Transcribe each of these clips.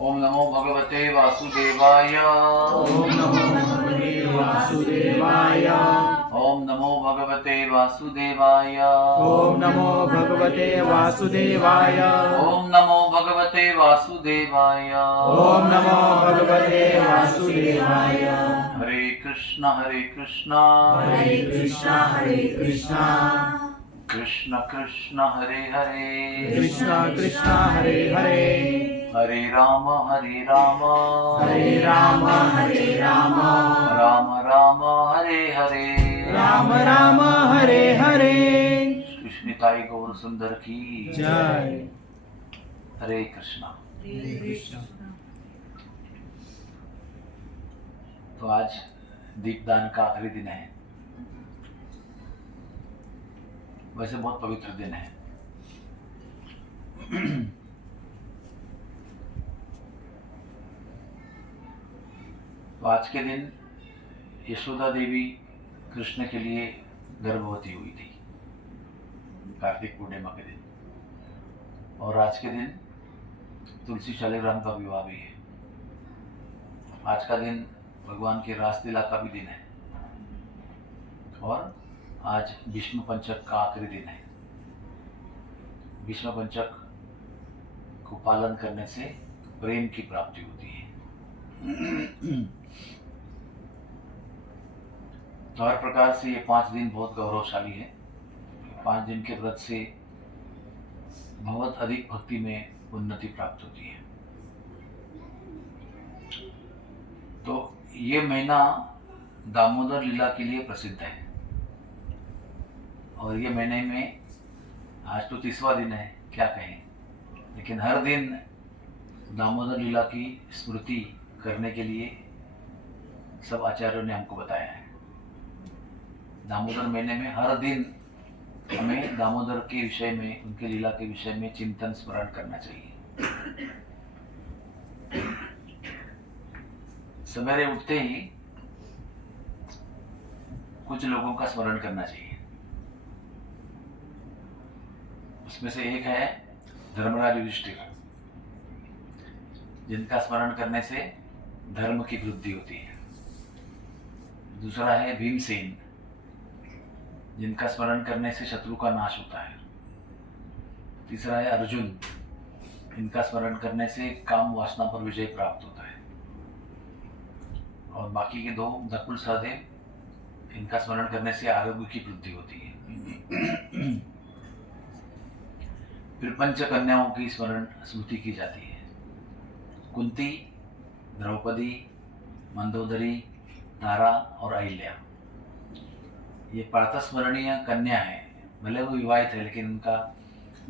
ओम नमो भगवते वासुदेवाय। ओम नमो भगवते वासुदेवाय। ओम नमो भगवते वासुदेवाय। ओम नमो भगवते वासुदेवाय। ओम नमो भगवते वासुदेवाय। ओम नमो भगवते वासुदेवाय। हरे कृष्णा हरे कृष्णा हरे कृष्णा कृष्ण कृष्ण हरे हरे कृष्णा कृष्णा हरे हरे हरे राम हरे राम हरे राम राम राम हरे हरे राम राम हरे हरे। कृष्णिताई गौर सुंदर की जय। हरे कृष्णा। तो आज दीपदान का आखिरी दिन है। वैसे बहुत पवित्र दिन है। तो आज के दिन यशोदा देवी कृष्ण के लिए गर्भवती हुई थी, कार्तिक पूर्णिमा के दिन। और आज के दिन तुलसी शालिग्राम का विवाह भी है। आज का दिन भगवान के रासलीला का भी दिन है। और आज विष्णु पंचक का आखिरी दिन है। विष्णु पंचक को पालन करने से प्रेम की प्राप्ति होती है। तो हर प्रकार से ये 5 दिन बहुत गौरवशाली है। 5 दिन के व्रत से बहुत अधिक भक्ति में उन्नति प्राप्त होती है। तो ये महीना दामोदर लीला के लिए प्रसिद्ध है। और ये महीने में आज तो 30वां दिन है, क्या कहें, लेकिन हर दिन दामोदर लीला की स्मृति करने के लिए सब आचार्यों ने हमको बताया है। दामोदर महीने में हर दिन हमें दामोदर के विषय में, उनके लीला के विषय में चिंतन स्मरण करना चाहिए। सवेरे उठते ही कुछ लोगों का स्मरण करना चाहिए। उसमें से एक है धर्मराज युधिष्ठिर, जिनका स्मरण करने से धर्म की वृद्धि होती है। दूसरा है भीमसेन, जिनका स्मरण करने से शत्रु का नाश होता है। तीसरा है अर्जुन, इनका स्मरण करने से काम वासना पर विजय प्राप्त होता है। और बाकी के 2 नकुल सहदेव, इनका स्मरण करने से आरोग्य की वृद्धि होती है। फिर पंच कन्याओं की स्मृति की जाती है। कुंती, द्रौपदी, मंदोदरी, तारा और अहिल्या। ये प्रातस्मरणीय कन्या है। भले वो विवाहित है, लेकिन उनका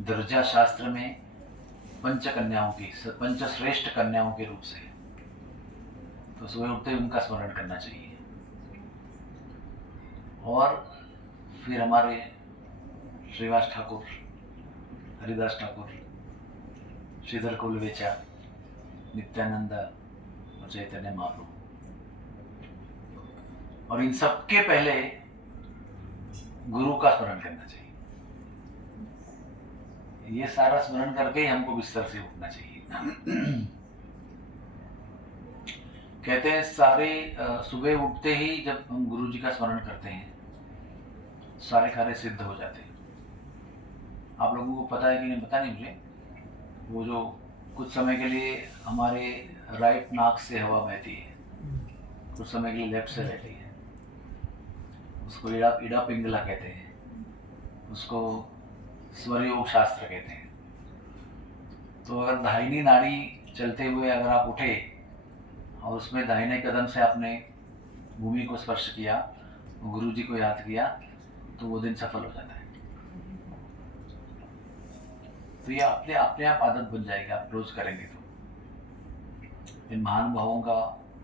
दर्जा शास्त्र में पंच कन्याओं की, पंच श्रेष्ठ कन्याओं के रूप से है। तो सुबह उठते ही उनका स्मरण करना चाहिए। और फिर हमारे श्रीवास ठाकुर, हरिदास ठाकुर, श्रीधर कुलवेचा, नित्यानंद और चैतन्य महाप्रभु, और इन सबके पहले गुरु का स्मरण करना चाहिए। ये सारा स्मरण करके ही हमको बिस्तर से उठना चाहिए। कहते हैं सारे सुबह उठते ही जब हम गुरु जी का स्मरण करते हैं, सारे कार्य सिद्ध हो जाते हैं। आप लोगों को पता है कि नहीं, पता नहीं मुझे। वो जो कुछ समय के लिए हमारे राइट नाक से हवा बहती है, कुछ समय के लिए लेफ्ट से बहती है, उसको इड़ा पिंगला कहते हैं। उसको स्वर योग शास्त्र कहते हैं। तो अगर दाहिनी नाड़ी चलते हुए अगर आप उठे और उसमें दाहिने कदम से आपने भूमि को स्पर्श किया, गुरु जी को याद किया, तो वो दिन सफल हो जाता है। तो ये अपने आप आदत बन जाएगी, आप रोज करेंगे तो। इन महानुभावों का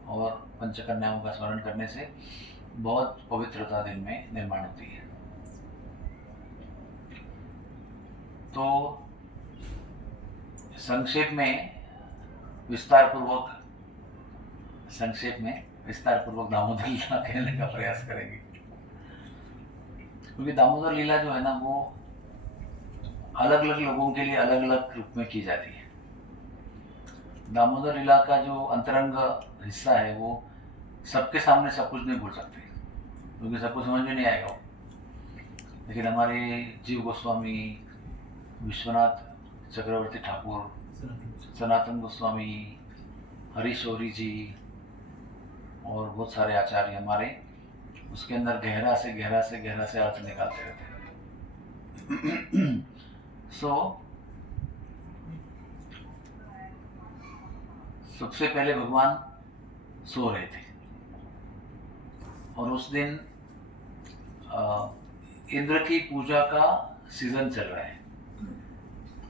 और पंचकन्याओं का स्मरण करने से बहुत पवित्रता दिन में निर्माण होती है। तो संक्षेप में विस्तार पूर्वक दामोदर लीला कहने का प्रयास करेंगे। क्योंकि दामोदर लीला जो है ना, वो अलग अलग लोगों के लिए अलग अलग रूप में की जाती है। दामोदर लीला का जो अंतरंग हिस्सा है वो सबके सामने सब कुछ नहीं बोल सकते, क्योंकि सबको समझ में नहीं आएगा वो। लेकिन हमारे जीव गोस्वामी, विश्वनाथ चक्रवर्ती ठाकुर, सनातन गोस्वामी, हरीशौरी जी और बहुत सारे आचार्य हमारे उसके अंदर गहरा से अर्थ निकालते रहते हैं। सबसे पहले भगवान सो रहे थे और उस दिन इंद्र की पूजा का सीजन चल रहा है।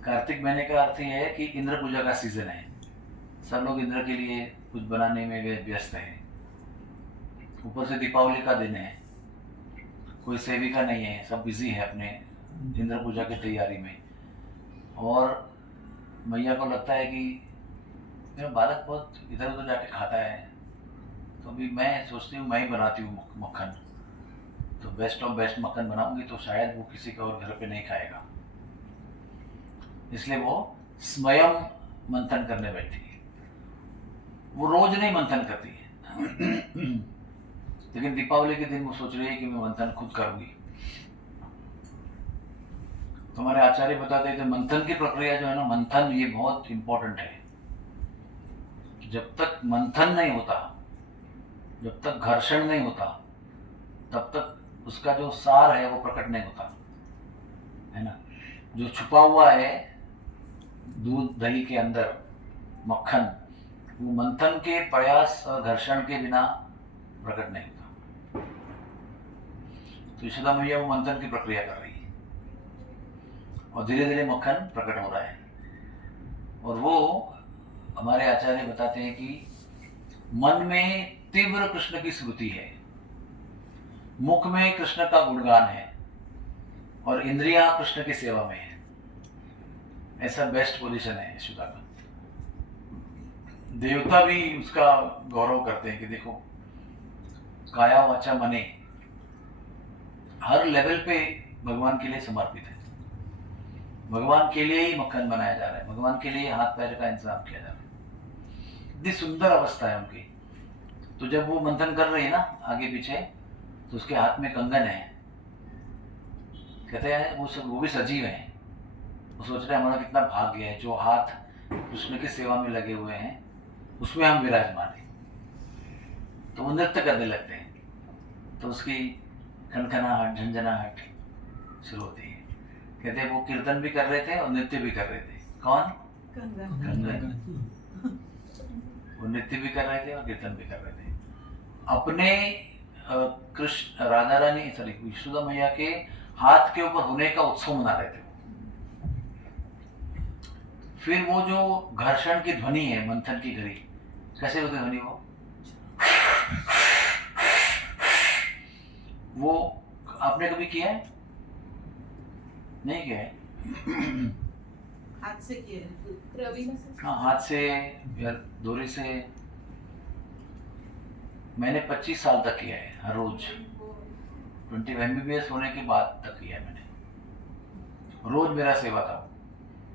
कार्तिक महीने का अर्थ यह है कि इंद्र पूजा का सीजन है। सब लोग इंद्र के लिए कुछ बनाने में व्यस्त हैं। ऊपर से दीपावली का दिन है, कोई सेविका नहीं है, सब बिजी है अपने इंद्र पूजा की तैयारी में। और मैया को लगता है कि मेरा बालक बहुत इधर उधर जाके खाता है, तो अभी मैं सोचती हूँ मैं ही बनाती हूँ मक्खन, तो बेस्ट ऑफ बेस्ट मक्खन बनाऊंगी तो शायद वो किसी का और घर पे नहीं खाएगा। इसलिए वो स्वयं मंथन करने बैठी है। वो रोज नहीं मंथन करती है लेकिन दीपावली के दिन वो सोच रही है कि मैं मंथन खुद करूंगी। तो हमारे आचार्य बताते थे मंथन की प्रक्रिया जो है ना, मंथन ये बहुत इंपॉर्टेंट है। जब तक मंथन नहीं होता, जब तक घर्षण नहीं होता, तब तक उसका जो सार है वो प्रकट नहीं होता है ना। जो छुपा हुआ है दूध दही के अंदर, मक्खन, वो मंथन के प्रयास और घर्षण के बिना प्रकट नहीं होता। तो यशोदा मैया वो मंथन की प्रक्रिया कर रही है और धीरे धीरे मक्खन प्रकट हो रहा है। और वो हमारे आचार्य बताते हैं कि मन में तीव्र कृष्ण की स्मृति है, मुख में कृष्ण का गुणगान है और इंद्रियां कृष्ण की सेवा में है। ऐसा बेस्ट पोजीशन है यशोदा का। देवता भी उसका गौरव करते हैं कि देखो काया वाचा मने हर लेवल पे भगवान के लिए समर्पित है। भगवान के लिए ही मक्खन बनाया जा रहा है, भगवान के लिए हाथ पैर का इंतजाम किया जा रहा है। इतनी सुंदर अवस्था है उनकी। तो जब वो मंथन कर रही है ना आगे पीछे, तो उसके हाथ में कंगन है। कहते हैं वो भी सजीव है। वो सोच रहे हैं हमारा कितना भाग्य है, जो हाथ कृष्ण की सेवा में लगे हुए हैं उसमें हम विराजमान हैं। तो वो नृत्य करने लगते हैं, तो उसकी खनखनाहट झंझनाहट शुरू होती है। कहते हैं वो कीर्तन भी कर रहे थे और नृत्य भी कर रहे थे। कौन? कंगन। वो नृत्य भी कर रहे थे और कीर्तन भी कर रहे थे। अपने कृष्ण राधा रानी यशोदा मैया के हाथ के ऊपर होने का उत्सव मना रहे थे। फिर वो जो घर्षण की ध्वनि है मंथन की घड़ी, कैसे होती ध्वनि वो आपने कभी किया है? नहीं किया है? हाथ से किया है। हाँ, हाथ से या डोरी से। मैंने 25 साल तक किया है, हर रोज 20 MBBS होने के बाद तक किया है मैंने। रोज मेरा सेवा था।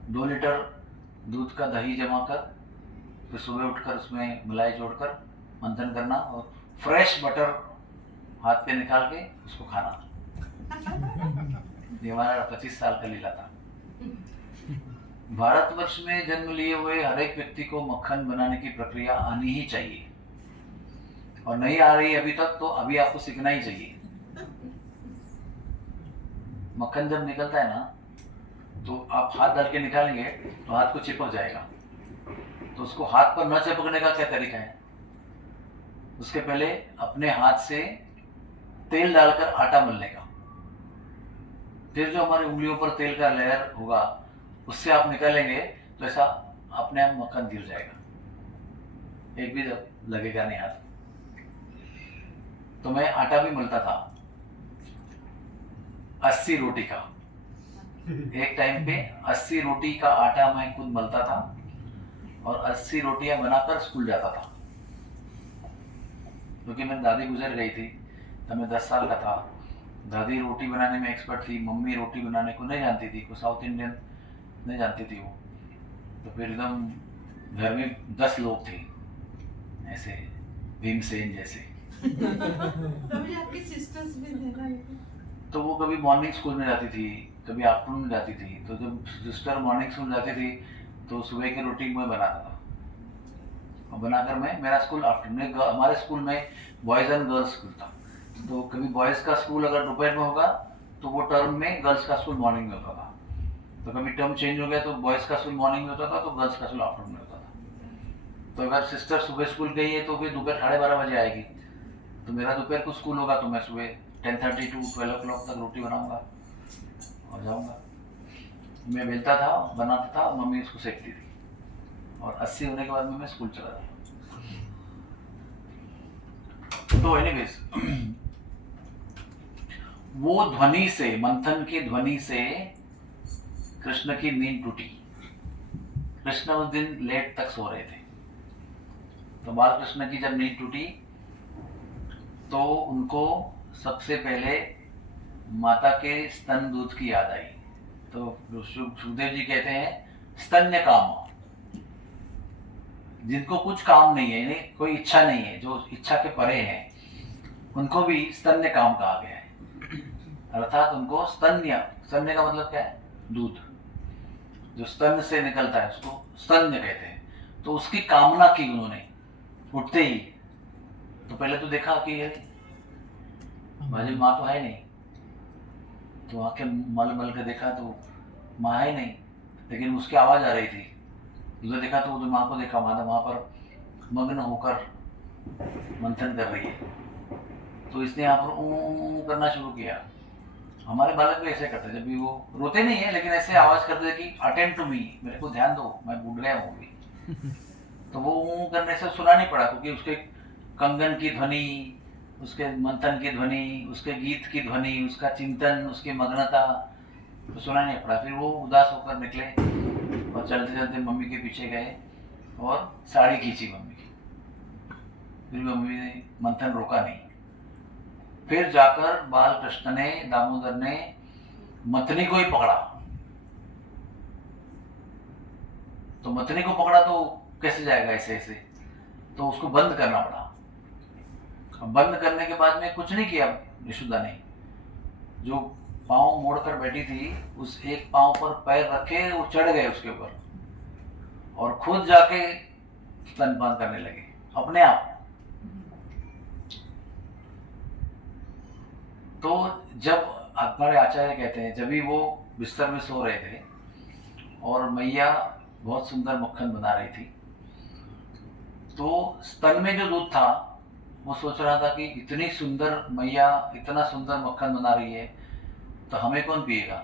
2 लीटर दूध का दही जमा कर, फिर सुबह उठकर उसमें मलाई जोड़कर मंथन करना और फ्रेश बटर हाथ पे निकाल के उसको खाना। ये हमारा 25 साल का लीला था। भारतवर्ष में जन्म लिए हुए हर एक व्यक्ति को मक्खन बनाने की प्रक्रिया आनी ही चाहिए, और नहीं आ रही अभी तक तो अभी आपको सीखना ही चाहिए। मक्खन जब निकलता है ना, तो आप हाथ डाल के निकालेंगे तो हाथ को चिपक जाएगा। तो उसको हाथ पर न चिपकने का क्या तरीका है? उसके पहले अपने हाथ से तेल डालकर आटा मलने का, फिर जो हमारी उंगलियों पर तेल का लेयर होगा उससे आप निकालेंगे तो ऐसा अपने आप मक्खन गिर जाएगा, एक भी लगेगा नहीं हाथ। तो मैं आटा भी मलता था 80 रोटी का। एक टाइम पे 80 रोटी का आटा मैं खुद मलता था और 80 रोटियां बनाकर स्कूल जाता था। क्योंकि मेरी दादी गुजर गई थी तब मैं 10 साल का था। दादी रोटी बनाने में एक्सपर्ट थी, मम्मी रोटी बनाने को नहीं जानती थी, को साउथ इंडियन नहीं जानती थी वो। तो फिर एकदम घर में 10 लोग थे ऐसे, भीमसेन जैसे। तभी आपकी सिस्टर्स भी थे ना लेकिन। तो वो कभी मॉर्निंग स्कूल में जाती थी, कभी आफ्टरनून में जाती थी। तो जब सिस्टर मॉर्निंग स्कूल जाती थी तो सुबह की रोटी मैं बनाता था, और बनाकर मैं, मेरा स्कूल आफ्टरनून, हमारे स्कूल में बॉयज़ एंड गर्ल्स स्कूल था। तो कभी बॉयज़ का स्कूल अगर दोपहर में होगा तो वो टर्म में गर्ल्स का स्कूल मॉर्निंग में होता था। तो कभी टर्म चेंज हो गया तो बॉयज़ का स्कूल मॉर्निंग में होता था, तो गर्ल्स का स्कूल आफ्टरनून में होता था। तो अगर सिस्टर सुबह स्कूल गई है तो फिर दोपहर 12:30 बजे आएगी, तो मेरा दोपहर को स्कूल होगा तो मैं सुबह 10:30 to 12 o'clock तक रोटी बनाऊंगा और जाऊंगा। मैं बेलता था, बनाता था, मम्मी उसको सेकती थी, और 80 होने के बाद में मैं स्कूल चला जाता। तो एनीवेज, वो ध्वनि से, मंथन की ध्वनि से कृष्ण की नींद टूटी। कृष्ण उस दिन लेट तक सो रहे थे। तो बाल कृष्ण की जब नींद टूटी तो उनको सबसे पहले माता के स्तन दूध की याद आई। तो सुखदेव जी कहते हैं स्तन्य काम, जिनको कुछ काम नहीं है, यानी कोई इच्छा नहीं है, जो इच्छा के परे है, उनको भी स्तन्य काम कहा गया है। अर्थात उनको स्तन्य, स्तन्य का मतलब क्या है? दूध, जो स्तन से निकलता है उसको स्तन्य कहते हैं। तो उसकी कामना की उन्होंने उठते ही। तो पहले तो देखा कि भाई माँ तो है नहीं, तो आके मल मल के देखा तो माँ है नहीं, लेकिन उसकी आवाज आ रही थी। उधर देखा तो उधर माँ को देखा, माता वहां पर मग्न होकर मंथन कर रही है। तो इसने यहाँ पर ऊ करना शुरू किया। हमारे बालक भी ऐसे करते, जब भी वो रोते नहीं है लेकिन ऐसे आवाज करते कि अटेंड टू मी, मेरे को ध्यान दो, मैं भूल गया हूँ अभी। तो वो ऊ करने से सुना नहीं पड़ा, क्योंकि उसके कंगन की ध्वनि, उसके मंथन की ध्वनि, उसके गीत की ध्वनि, उसका चिंतन, उसकी मग्नता तो सुना नहीं पड़ा। फिर वो उदास होकर निकले और चलते चलते मम्मी के पीछे गए और साड़ी खींची मम्मी की। फिर मम्मी ने मंथन रोका नहीं। फिर जाकर बाल कृष्ण ने, दामोदर ने मथनी को ही पकड़ा। तो मथनी को पकड़ा तो कैसे जाएगा ऐसे ऐसे, तो उसको बंद करना पड़ा। बंद करने के बाद में कुछ नहीं किया यशोदा ने। जो पाँव मोड़कर बैठी थी उस एक पाँव पर पैर रखे, वो चढ़ गए उसके ऊपर और खुद जाके स्तनपान करने लगे अपने आप। तो जब हमारे आचार्य कहते हैं, जब भी वो बिस्तर में सो रहे थे और मैया बहुत सुंदर मक्खन बना रही थी, तो स्तन में जो दूध था वो सोच रहा था कि इतनी सुंदर मैया इतना सुंदर मक्खन बना रही है तो हमें कौन पिएगा।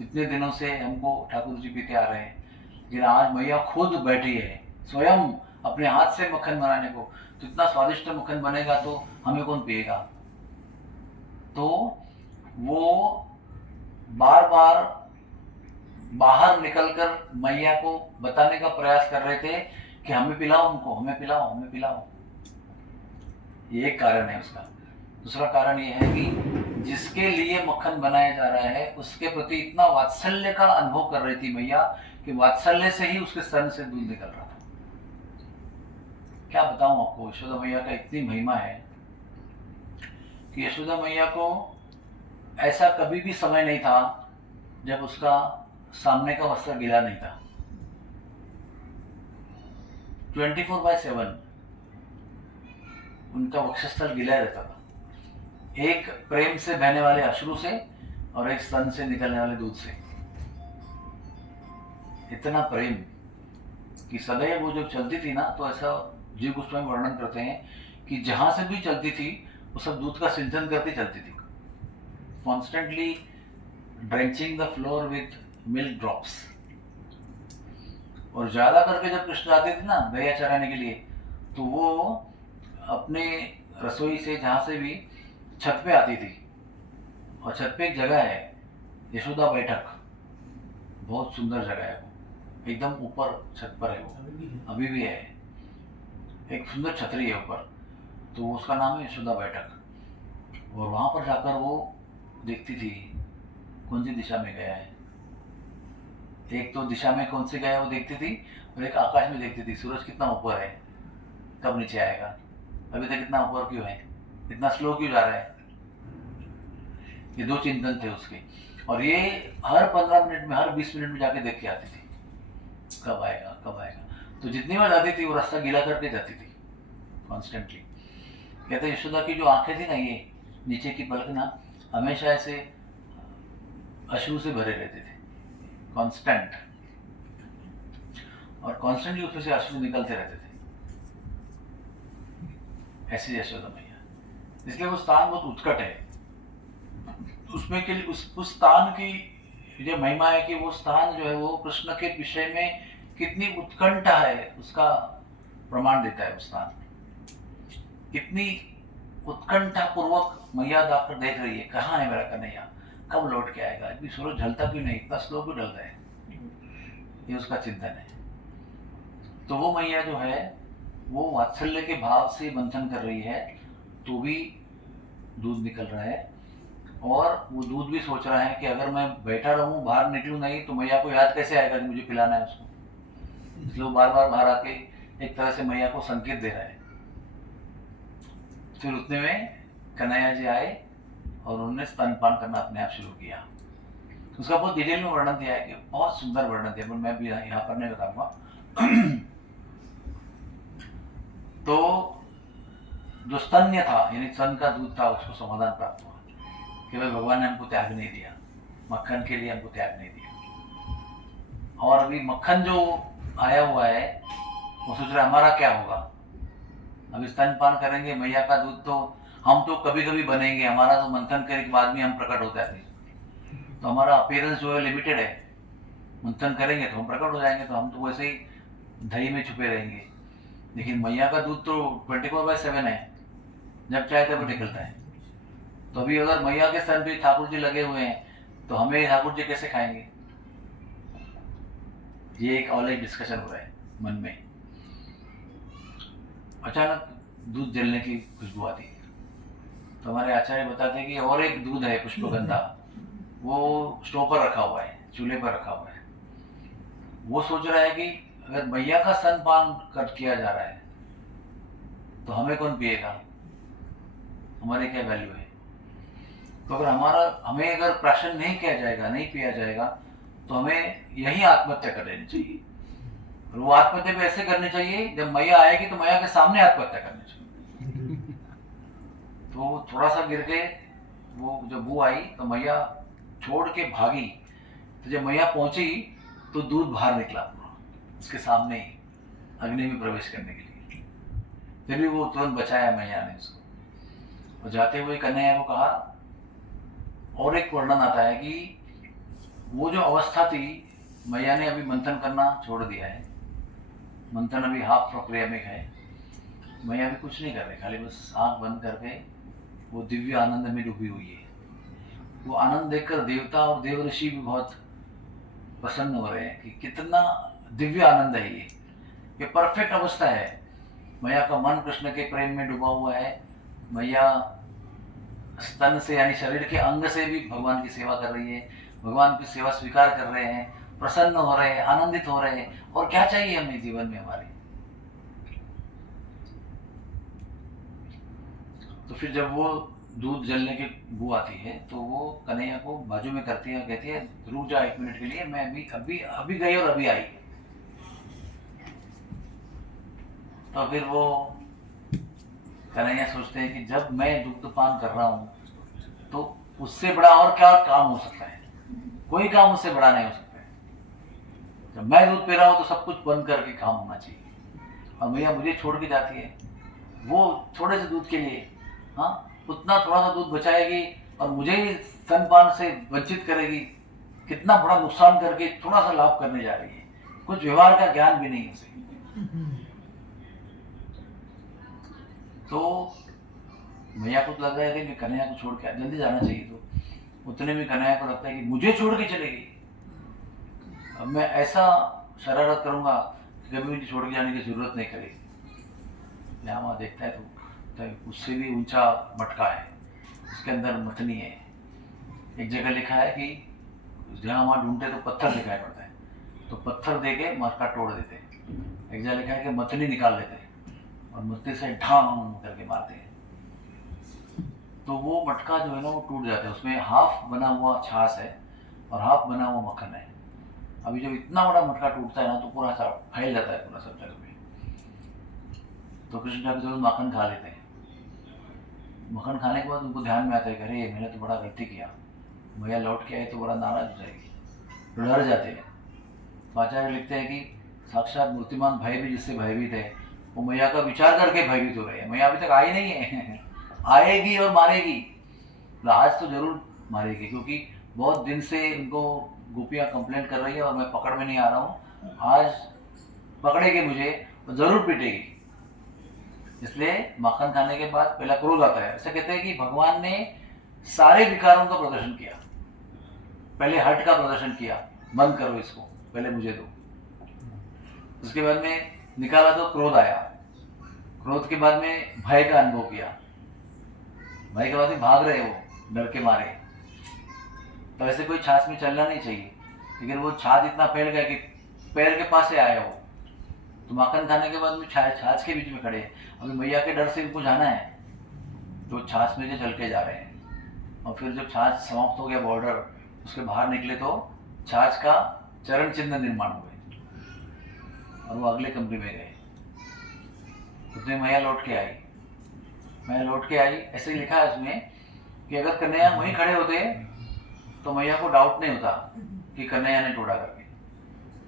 इतने दिनों से हमको ठाकुर जी पीते आ रहे हैं, लेकिन आज मैया खुद बैठी है स्वयं अपने हाथ से मक्खन बनाने को, तो इतना स्वादिष्ट मक्खन बनेगा तो हमें कौन पिएगा। तो वो बार बार बाहर निकलकर मैया को बताने का प्रयास कर रहे थे कि हमें पिलाओ, उनको हमें पिलाओ, हमें पिलाओ। ये एक कारण है उसका। दूसरा कारण ये है कि जिसके लिए मक्खन बनाया जा रहा है उसके प्रति इतना वात्सल्य का अनुभव कर रही थी मैया कि वात्सल्य से ही उसके स्तन से दूध निकल रहा था। क्या बताऊं आपको, यशोदा मैया का इतनी महिमा है कि यशोदा मैया को ऐसा कभी भी समय नहीं था जब उसका सामने का वस्त्र गीला नहीं था। 24/7 उनका वक्षस्थल गीला रहता था, एक प्रेम से बहने वाले अश्रु से और एक स्तन से निकलने वाले दूध से। इतना प्रेम कि सदैव वो जब चलती थी ना, तो ऐसा जीव गोस्वामी वर्णन करते हैं कि जहां से भी चलती थी वो सब दूध का सिंचन करती चलती थी, constantly drenching the floor with milk drops. और ज्यादा करके जब कृष्ण आते थे ना गैया चराने के लिए, तो वो अपने रसोई से जहाँ से भी छत पे आती थी, और छत पे एक जगह है यशोदा बैठक, बहुत सुंदर जगह है वो, एकदम ऊपर छत पर है वो, अभी भी है, एक सुंदर छतरी है ऊपर, तो उसका नाम है यशोदा बैठक। और वहाँ पर जाकर वो देखती थी कौन सी दिशा में गया है, एक तो दिशा में कौन सी गया है वो देखती थी, और एक आकाश में देखती थी सूरज कितना ऊपर है, कब नीचे आएगा, अभी तक इतना ऊपर क्यों है, इतना स्लो क्यों जा रहा है। ये दो चिंतन थे उसके, और ये हर 15 मिनट में, हर 20 मिनट में जाके देख के आती थी कब आएगा कब आएगा। तो जितनी बार जाती थी वो रास्ता गीला करके जाती थी कॉन्स्टेंटली। कहते यशोदा की जो आंखें थी ना, ये नीचे की पलक ना हमेशा ऐसे अश्रु से भरे रहते थे, कांस्टेंट, और कॉन्स्टेंटली उसमें से अश्रु निकलते रहते थे। ऐसी यशोदा मैया, इसलिए वो स्थान बहुत उत्कट है। उसमें के लिए उस स्थान की जो महिमा है कि वो स्थान जो है वो कृष्ण के विषय में कितनी उत्कंठा है उसका प्रमाण देता है। वो स्थान कितनी उत्कंठा पूर्वक मैया जाकर देख रही है, कहाँ है मेरा कन्हैया, कब लौट के आएगा, इतनी सूरज ढलता क्यों नहीं, इतना स्लो क्यों ढलता है, ये उसका चिंतन है। तो वो मैया जो है वो वात्सल्य के भाव से मंथन कर रही है, तो भी दूध निकल रहा है, और वो दूध भी सोच रहा है कि अगर मैं बैठा रहूं, बाहर निकलूं नहीं, तो मैया को याद कैसे आएगा कि मुझे पिलाना है उसको। इसलिए वो बार बार बाहर आके एक तरह से मैया को संकेत दे रहा है। फिर उतने में कन्हैया जी आए और उन्होंने स्तनपान करना अपने आप शुरू किया। उसका बहुत डिटेल में वर्णन दिया है, कि बहुत सुंदर वर्णन दिया, पर मैं भी यहाँ पर नहीं बताऊंगा। तो जो स्तन्य था, यानी स्तन का दूध था, उसको समाधान प्राप्त हुआ कि भाई भगवान ने हमको त्याग नहीं दिया, मक्खन के लिए हमको त्याग नहीं दिया। और अभी मक्खन जो आया हुआ है वो सोच रहा है हमारा क्या होगा, अभी स्तनपान करेंगे, मैया का दूध तो हम तो कभी कभी बनेंगे, हमारा तो मंथन करने के बाद में हम प्रकट होते हैं, तो हमारा अपीयरेंस जो है लिमिटेड है, मंथन करेंगे तो हम प्रकट हो जाएंगे, तो हम तो वैसे ही दही में छुपे रहेंगे। लेकिन मैया का दूध तो 24/7 है, जब चाहे तब निकलता है। तो अभी अगर मैया के स्तन पे ठाकुर जी लगे हुए हैं तो हमें ठाकुर जी कैसे खाएंगे, ये एक और एक डिस्कशन हो रहा है मन में। अचानक दूध जलने की खुशबू आती है, तो हमारे आचार्य बताते हैं कि और एक दूध है पुष्पगंधा, वो स्टोव पर रखा हुआ है, चूल्हे पर रखा हुआ है। वो सोच रहा है कि अगर मैया का स्तनपान कर किया जा रहा है तो हमें कौन पिएगा, हमारे क्या वैल्यू है। तो अगर हमें अगर प्राशन नहीं किया जाएगा, नहीं पिया जाएगा, तो हमें यही आत्महत्या कर लेनी चाहिए। और वो आत्महत्या भी ऐसे करनी चाहिए, जब मैया आएगी तो मैया के सामने आत्महत्या करनी चाहिए। तो थोड़ा सा गिर के वो जब वो आई तो मैया छोड़ के भागी, तो जब मैया पहुंची तो दूध बाहर निकला पूरा उसके सामने ही, अग्नि में प्रवेश करने के लिए। फिर भी वो तुरंत बचाया मैया ने उसको। और जाते हुए कन्हैया को कहा, और एक वर्णन आता है कि वो जो अवस्था थी, मैया ने अभी मंथन करना छोड़ दिया है, मंथन अभी हाफ प्रक्रिया में है, मैया अभी कुछ नहीं कर रही, खाली बस आंख बंद करके वो दिव्य आनंद में डूबी हुई है। वो आनंद देखकर देवता और देव ऋषि भी बहुत प्रसन्न हो रहे हैं कि कितना दिव्य आनंद है ये परफेक्ट अवस्था है। मैया का मन कृष्ण के प्रेम में डूबा हुआ है, मैया स्तन से यानी शरीर के अंग से भी भगवान की सेवा कर रही है, भगवान की सेवा स्वीकार कर रहे हैं, प्रसन्न हो रहे हैं, आनंदित हो रहे हैं। और क्या चाहिए हमें जीवन में हमारे। तो फिर जब वो दूध जलने की बू आती है तो वो कन्हैया को बाजू में करती है, कहती है रुक जा 1 मिनट के लिए, मैं अभी गई और अभी आई। तो फिर वो कन्हैया सोचते हैं कि जब मैं दुग्धपान कर रहा हूँ तो उससे बड़ा और क्या काम हो सकता है, कोई काम उससे बड़ा नहीं हो सकता है। जब मैं दूध पी रहा हूँ तो सब कुछ बंद करके काम होना चाहिए। और मैया मुझे छोड़ के जाती है, वो थोड़े से दूध के लिए, हाँ, उतना थोड़ा सा दूध बचाएगी और मुझे ही स्तनपान से वंचित करेगी। कितना बड़ा नुकसान करके थोड़ा सा लाभ करने जा रही है, कुछ व्यवहार का ज्ञान भी नहीं है उसे। तो मैया को तो लग रहा है कि कन्हैया को छोड़ के जल्दी जाना चाहिए, तो उतने में कन्हैया को लगता है कि मुझे छोड़ के चलेगी, अब मैं ऐसा शरारत करूंगा कि कभी मुझे छोड़ के जाने की जरूरत नहीं करेगी। यहाँ वहाँ देखता है तो उससे भी ऊंचा मटका है, उसके अंदर मथनी है। एक जगह लिखा है कि जहाँ वहाँ ढूंढते तो पत्थर दिखाई पड़ता है, तो पत्थर दे के मटका तोड़ देते हैं। एक जगह लिखा है कि मतली निकाल लेते हैं और मतली से ढांग करके मारते हैं, तो वो मटका जो है ना वो टूट जाता है। उसमें हाफ बना हुआ छाछ है और हाफ बना हुआ मक्खन है। अभी जब इतना बड़ा मटका टूटता है ना तो पूरा सा फैल जाता है पूरा सब जगह पे। तो कृष्ण ठाकुर जरूर माखन खा लेते हैं। मक्खन खाने के बाद उनको ध्यान में आता है कि अरे मैंने तो बड़ा गलती किया, मैया लौट के आए तो बड़ा नाराज हो जाएगी, तो डर जाते हैं। तो आचार्य लिखते हैं कि साक्षात मूर्तिमान भाई भी जिससे भयभीत है वो मैया का विचार करके भयभीत हो रहे हैं। मैया अभी तक आई नहीं है आएगी और मारेगी, तो आज तो जरूर मारेगी, क्योंकि बहुत दिन से इनको गोपियाँ कंप्लेंट कर रही है और मैं पकड़ में नहीं आ रहा हूँ। आज पकड़ेगी मुझे तो जरूर पीटेगी। इसलिए माखन खाने के बाद पहला क्रोध आता है। ऐसा कहते हैं कि भगवान ने सारे विकारों का प्रदर्शन किया। पहले हट का प्रदर्शन किया, बंद करो इसको, पहले मुझे दो। उसके बाद में निकाला तो क्रोध आया, क्रोध के बाद में भय का अनुभव किया, भय के बाद में भाग रहे वो डर के मारे। तो ऐसे कोई छाछ में चलना नहीं चाहिए, लेकिन वो छाछ इतना फैल गया कि पैर के पास से आया वो। तो माखन खाने के बाद में छाछ के बीच में खड़े, अभी मैया के डर से इनको जाना है तो छाछ में से चल के जा रहे हैं। और फिर जब छाछ समाप्त हो गया बॉर्डर, उसके बाहर निकले तो छाछ का चरण चिन्ह निर्माण हुए और वो अगले कमरे में गए। उसमें मैया लौट के आई, मैया लौट के आई। ऐसे ही लिखा है उसमें कि अगर कन्हैया वहीं खड़े होते तो मैया को डाउट नहीं होता कि कन्हैया ने टोड़ा करके,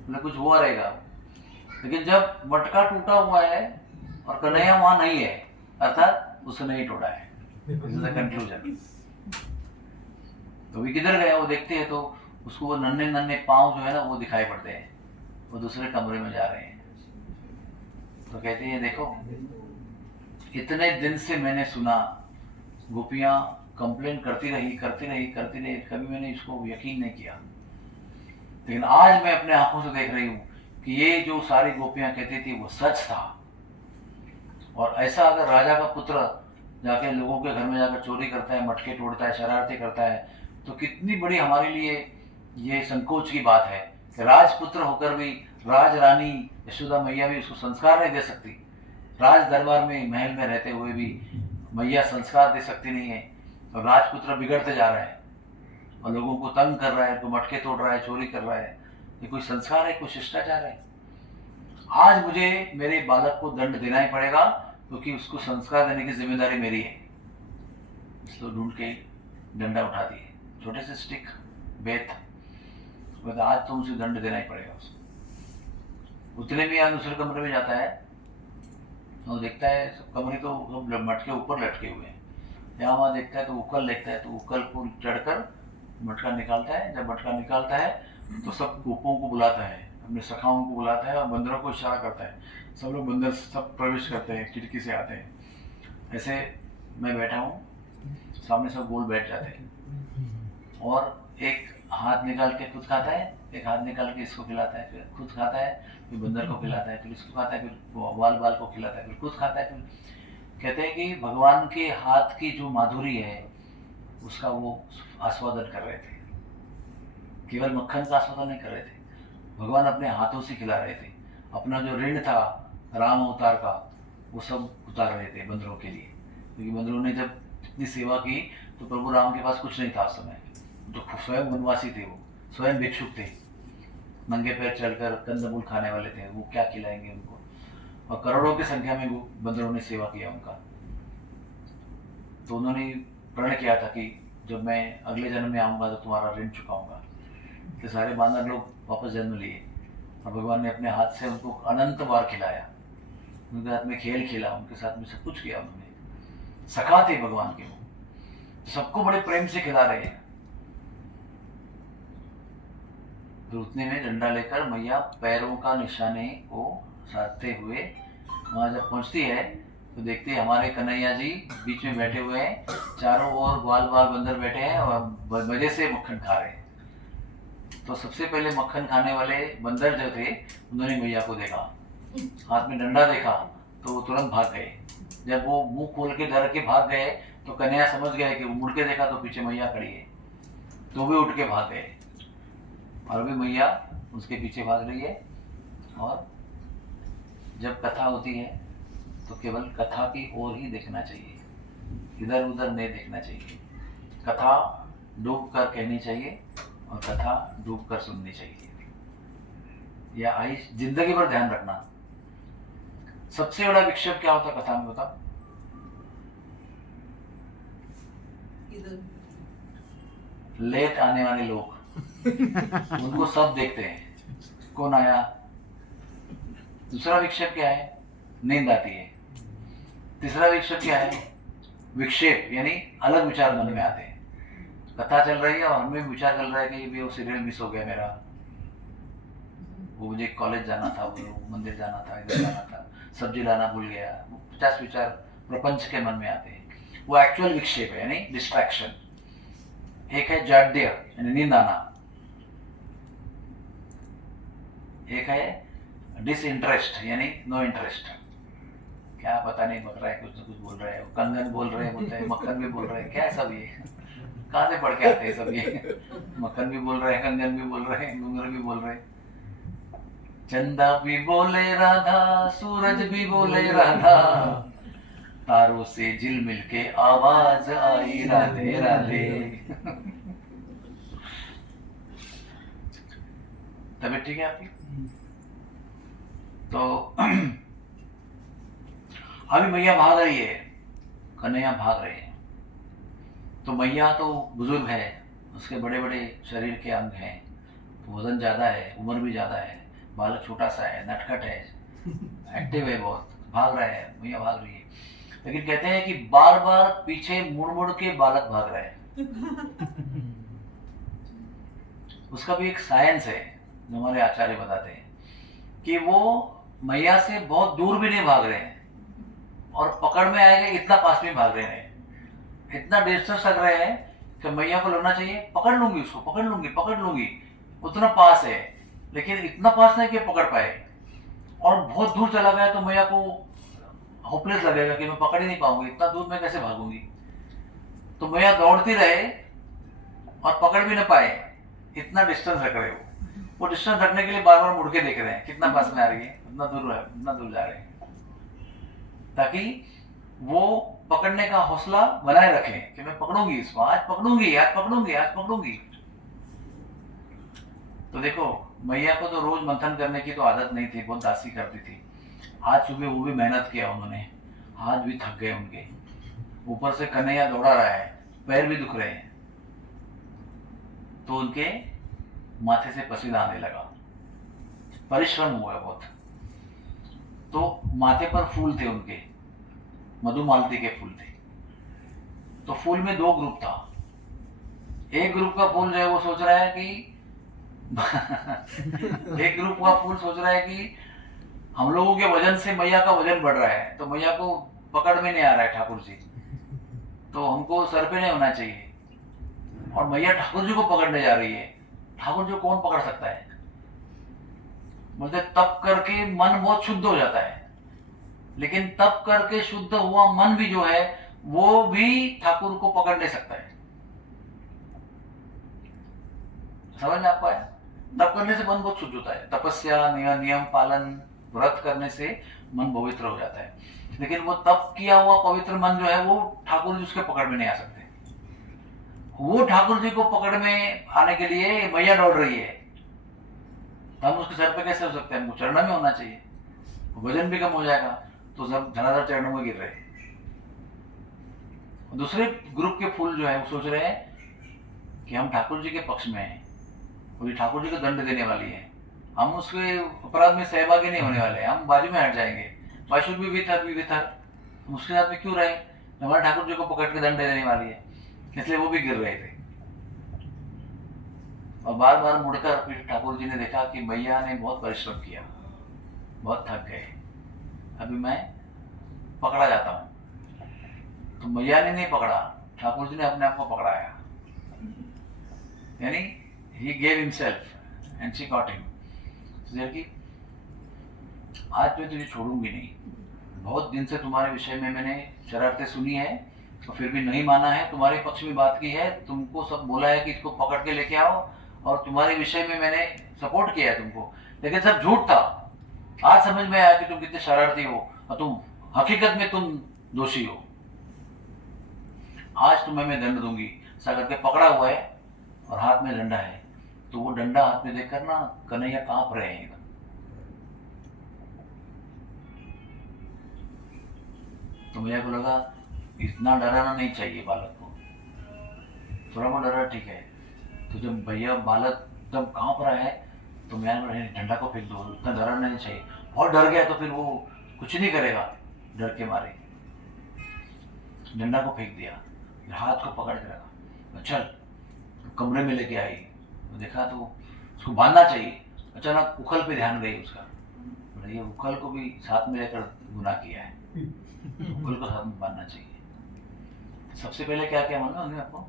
मतलब कुछ हुआ रहेगा। लेकिन जब मटका टूटा हुआ है और कन्हैया वहां नहीं है, अर्थात उसने ही टोड़ा है। कंक्लूजन। तो भी किधर गया वो देखते हैं तो उसको वो नन्हे नन्हे पांव जो है ना वो दिखाई पड़ते हैं, वो दूसरे कमरे में जा रहे हैं। तो कहते हैं देखो इतने दिन से मैंने सुना, गोपियां कंप्लेन करती रही, कभी मैंने इसको यकीन नहीं किया। लेकिन आज मैं अपने आंखों से देख रही हूँ कि ये जो सारी गोपियां कहती थी वो सच था। और ऐसा अगर राजा का पुत्र जाके लोगों के घर में जाकर चोरी करता है, मटके तोड़ता है, शरारतें करता है, तो कितनी बड़ी हमारे लिए ये संकोच की बात है कि राजपुत्र होकर भी राज रानी यशोदा मैया भी उसको संस्कार नहीं दे सकती। राज दरबार में महल में रहते हुए भी मैया संस्कार दे सकती नहीं है, और राजपुत्र बिगड़ते जा रहा है और लोगों को तंग कर रहा है, तो मटके तोड़ रहा है, चोरी कर रहा है। ये कोई संस्कार है, कोई शिष्टाचार है? आज मुझे मेरे बालक को दंड देना ही पड़ेगा, क्योंकि उसको संस्कार देने की जिम्मेदारी मेरी है। इसको ढूंढ के डंडा उठा दिए, छोटे से स्टिक बेत, आज तो मुझे दंड देना ही पड़ेगा उसको। उतने में दूसरे कमरे में जाता है और देखता है सब कमरे तो सब मटके ऊपर लटके हुए हैं। यहाँ वहाँ देखता है तो उकल देखता है, तो उकल को चढ़कर मटका निकालता है। जब मटका निकालता है तो सब गोपों को बुलाता है, अपने सखाओं को बुलाता है और बंदरों को इशारा करता है। सब लोग बंदर सब प्रवेश करते हैं, खिड़की से आते हैं। ऐसे मैं बैठा हूँ, सामने सब गोल बैठ जाते हैं और एक हाथ निकाल के खुद खाता है, एक हाथ निकाल के इसको खिलाता है, फिर खुद खाता है, फिर बंदर को खिलाता है, फिर इसको खाता है, फिर बाल बाल को खिलाता है, फिर खुद खाता है। फिर कहते हैं कि भगवान के हाथ की जो माधुरी है उसका वो आस्वादन कर रहे थे। केवल मक्खन का आस्वादन नहीं कर रहे थे, भगवान अपने हाथों से खिला रहे थे। अपना जो ऋण था राम अवतार का वो सब उतार रहे थे बंदरों के लिए, क्योंकि बंदरों ने जब इतनी सेवा की तो प्रभु राम के पास कुछ नहीं था उस समय। तो स्वयं वनवासी थे, वो स्वयं भिक्षुक थे, नंगे पैर चलकर कंदमूल खाने वाले थे, वो क्या खिलाएंगे उनको। और करोड़ों की संख्या में वो बंदरों ने सेवा किया उनका। तो उन्होंने प्रण किया था कि जब मैं अगले जन्म में आऊँगा तो तुम्हारा ऋण चुकाऊंगा। तो सारे बांदर लोग वापस जन्म लिए और भगवान ने अपने हाथ से उनको अनंत बार खिलाया, उनके हाथ में खेल खेला, उनके साथ में सब कुछ किया उन्होंने। सखा थे भगवान के वो, सबको बड़े प्रेम से खिला रहे हैं। तो उतने में डंडा लेकर मैया पैरों का निशाने को साधते हुए वहां जब पहुंचती है तो देखते हैं हमारे कन्हैया जी बीच में बैठे हुए हैं, चारों ओर ग्वाल बाल बंदर बैठे हैं और मजे से मक्खन खा रहे हैं। तो सबसे पहले मक्खन खाने वाले बंदर जो थे उन्होंने मैया को देखा, हाथ में डंडा देखा तो वो तुरंत भाग गए। जब वो मुंह खोल के डर के भाग गए तो कन्हैया समझ गए कि वो मुड़ के देखा तो पीछे मैया खड़ी है, तो भी उठ के भाग गए। और अभी मैया उसके पीछे भाग रही है और जब कथा होती है तो केवल कथा की ओर ही देखना चाहिए, इधर उधर नहीं देखना चाहिए। कथा डूब कर कहनी चाहिए और कथा डूब कर सुननी चाहिए। या आई जिंदगी भर ध्यान रखना। सबसे बड़ा विक्षेप क्या होता कथा में, बताओ? इधर लेट आने वाले लोग उनको सब देखते हैं, कौन आया। दूसरा विक्षेप क्या है? नींद आती है। तीसरा विक्षेप क्या है? विक्षेप यानी अलग विचार मन में आते हैं। कथा चल रही है और हमें विचार चल रहा है कि ये भी वो सीरियल मिस हो गया मेरा, वो मुझे कॉलेज जाना था, वो मंदिर जाना था, इधर जाना था, सब्जी लाना भूल गया। 50 विचार प्रपंच के मन में आते हैं। वो एक्चुअल विक्षेप है यानी डिस्ट्रैक्शन। एक है जाड्य यानी नींद आना, एक है डिसइंटरेस्ट यानी नो इंटरेस्ट। क्या पता नहीं बक रहा है, कुछ ना कुछ बोल रहा है, कंगन बोल रहे हैं, बोलते हैं मक्खन भी बोल रहे हैं, क्या है सब ये? कहाँ से पढ़ के आते हैं सब ये? मक्खन भी बोल रहे हैं, कंगन भी बोल रहे हैं, घुंघरू भी बोल रहे हैं। चंदा भी बोले राधा, सूरज भी बोले राधा, तारों से झिलमिल के आवाज आई राधे राधे। तबीयत ठीक है आपकी? तो अभी मैया भाग रही है, कन्हैया भाग रहे हैं। तो मैया तो बुजुर्ग है, उसके बड़े बड़े शरीर के अंग हैं, वजन ज्यादा है, उम्र भी ज्यादा है, बालक छोटा सा है, नटखट है, एक्टिव है बहुत, भाग रहा है, मैया भाग रही है। लेकिन कहते हैं कि बार बार पीछे मुड़ मुड़ के बालक भाग रहा है। उसका भी एक साइंस है जो हमारे आचार्य बताते हैं कि वो मैया से बहुत दूर भी नहीं भाग रहे हैं और पकड़ में आएंगे इतना पास में भाग रहे हैं, इतना डिस्टेंस रख रहे हैं कि मैया को लगना चाहिए पकड़ लूंगी उसको, पकड़ लूंगी, उतना पास है, लेकिन इतना पास नहीं कि पकड़ पाए। और बहुत दूर चला गया तो मैया को होपलेस लगेगा कि मैं पकड़ ही नहीं पाऊंगी, इतना दूर मैं कैसे भागूंगी। तो मैया दौड़ती रहे और पकड़ भी ना पाए, इतना डिस्टेंस रख रहे हो। वो डिस्टेंस रखने के लिए बार बार मुड़ के देख रहे हैं कितना पास में आ रही है, इतना दूर जा रहे हैं, ताकि वो पकड़ने का हौसला बनाए रखें कि मैं पकड़ूंगी इसको, आज पकड़ूंगी। तो देखो मैया को तो रोज मंथन करने की तो आदत नहीं थी, बहुत दासी करती थी। आज सुबह वो भी मेहनत किया उन्होंने, हाथ भी थक गए उनके, ऊपर से कन्हैया दौड़ा रहा है, पैर भी दुख रहे हैं, तो उनके माथे से पसीना आने लगा, परिश्रम हुआ बहुत। तो माथे पर फूल थे उनके, मधुमालती के फूल थे। तो फूल में 2 ग्रुप था। एक ग्रुप का फूल जो है वो सोच रहा है कि एक ग्रुप का फूल सोच रहा है कि हम लोगों के वजन से मैया का वजन बढ़ रहा है, तो मैया को पकड़ में नहीं आ रहा है ठाकुर जी, तो हमको सर पे नहीं होना चाहिए। और मैया ठाकुर जी को पकड़ने जा रही है, ठाकुर जी को कौन पकड़ सकता है? बोलते तप करके मन बहुत शुद्ध हो जाता है, लेकिन तप करके शुद्ध हुआ मन भी जो है वो भी ठाकुर को पकड़ नहीं सकता है। समझ में आपको आया? तप करने से मन बहुत शुद्ध होता है, तपस्या, नियम पालन, व्रत करने से मन पवित्र हो जाता है। लेकिन वो तप किया हुआ पवित्र मन जो है वो ठाकुर जी उसके पकड़ में नहीं आ सकते। वो ठाकुर जी को पकड़ में आने के लिए मैया दौड़ रही है, तो हम उसके सर पे कैसे हो सकते हैं? हमको चरणों में होना चाहिए, वजन भी कम हो जाएगा। तो सब धनाधर चरणों में गिर रहे हैं। दूसरे ग्रुप के फूल जो है वो सोच रहे हैं कि हम ठाकुर जी के पक्ष में हैं, और ये ठाकुर जी को दंड देने वाली है, हम उसके अपराध में सहभागी नहीं होने वाले, हम बाजू में हट जाएंगे। Why should be with her, हम उसके साथ में क्यों रहे? हमारे ठाकुर जी को पकड़ के दंड देने वाली है, इसलिए वो भी गिर रहे थे। और बार बार मुड़कर फिर ठाकुर जी ने देखा कि मैया ने बहुत परिश्रम किया, बहुत थक गए, अभी मैं पकड़ा जाता हूं। तो मैया ने नहीं पकड़ा, ठाकुर जी ने अपने आप को पकड़ाया, यानी he gave himself and she caught him। तो कि आज मैं तुझे छोड़ूंगी नहीं, बहुत दिन से तुम्हारे विषय में मैंने शरारतें सुनी है और फिर भी नहीं माना है, तुम्हारे पक्ष में बात की है, तुमको सब बोला है कि इसको पकड़ के लेके आओ, और तुम्हारे विषय में मैंने सपोर्ट किया है तुमको, लेकिन सब झूठ था। आज समझ में आया कि तुम कितने शरारती हो और तुम हकीकत में तुम दोषी हो। आज तुम्हें मैं दंड दूंगी। ऐसा करके पकड़ा हुआ है और हाथ में डंडा है, तो वो डंडा हाथ में देखकर ना कन्हैया कांप रहे हैं एकदम। तो मेरे को लगा इतना डराना नहीं चाहिए बालक को, थोड़ा बहुत डरा ठीक है। तो जब भैया बालक एकदम कांप रहा है तो मैं डंडा को फेंक दो, इतना डराना नहीं चाहिए। बहुत डर गया तो फिर वो कुछ नहीं करेगा, डर के मारे डंडा को फेंक दिया, हाथ को पकड़ के रखा, चल कमरे में लेके आई। तो देखा तो उसको बांधना चाहिए। अचानक उखल पे ध्यान गई उसका, ये उखल को भी साथ में लेकर गुनाह किया है, उखल को साथ में बांधना चाहिए। सबसे पहले क्या किया मालूम है आपको?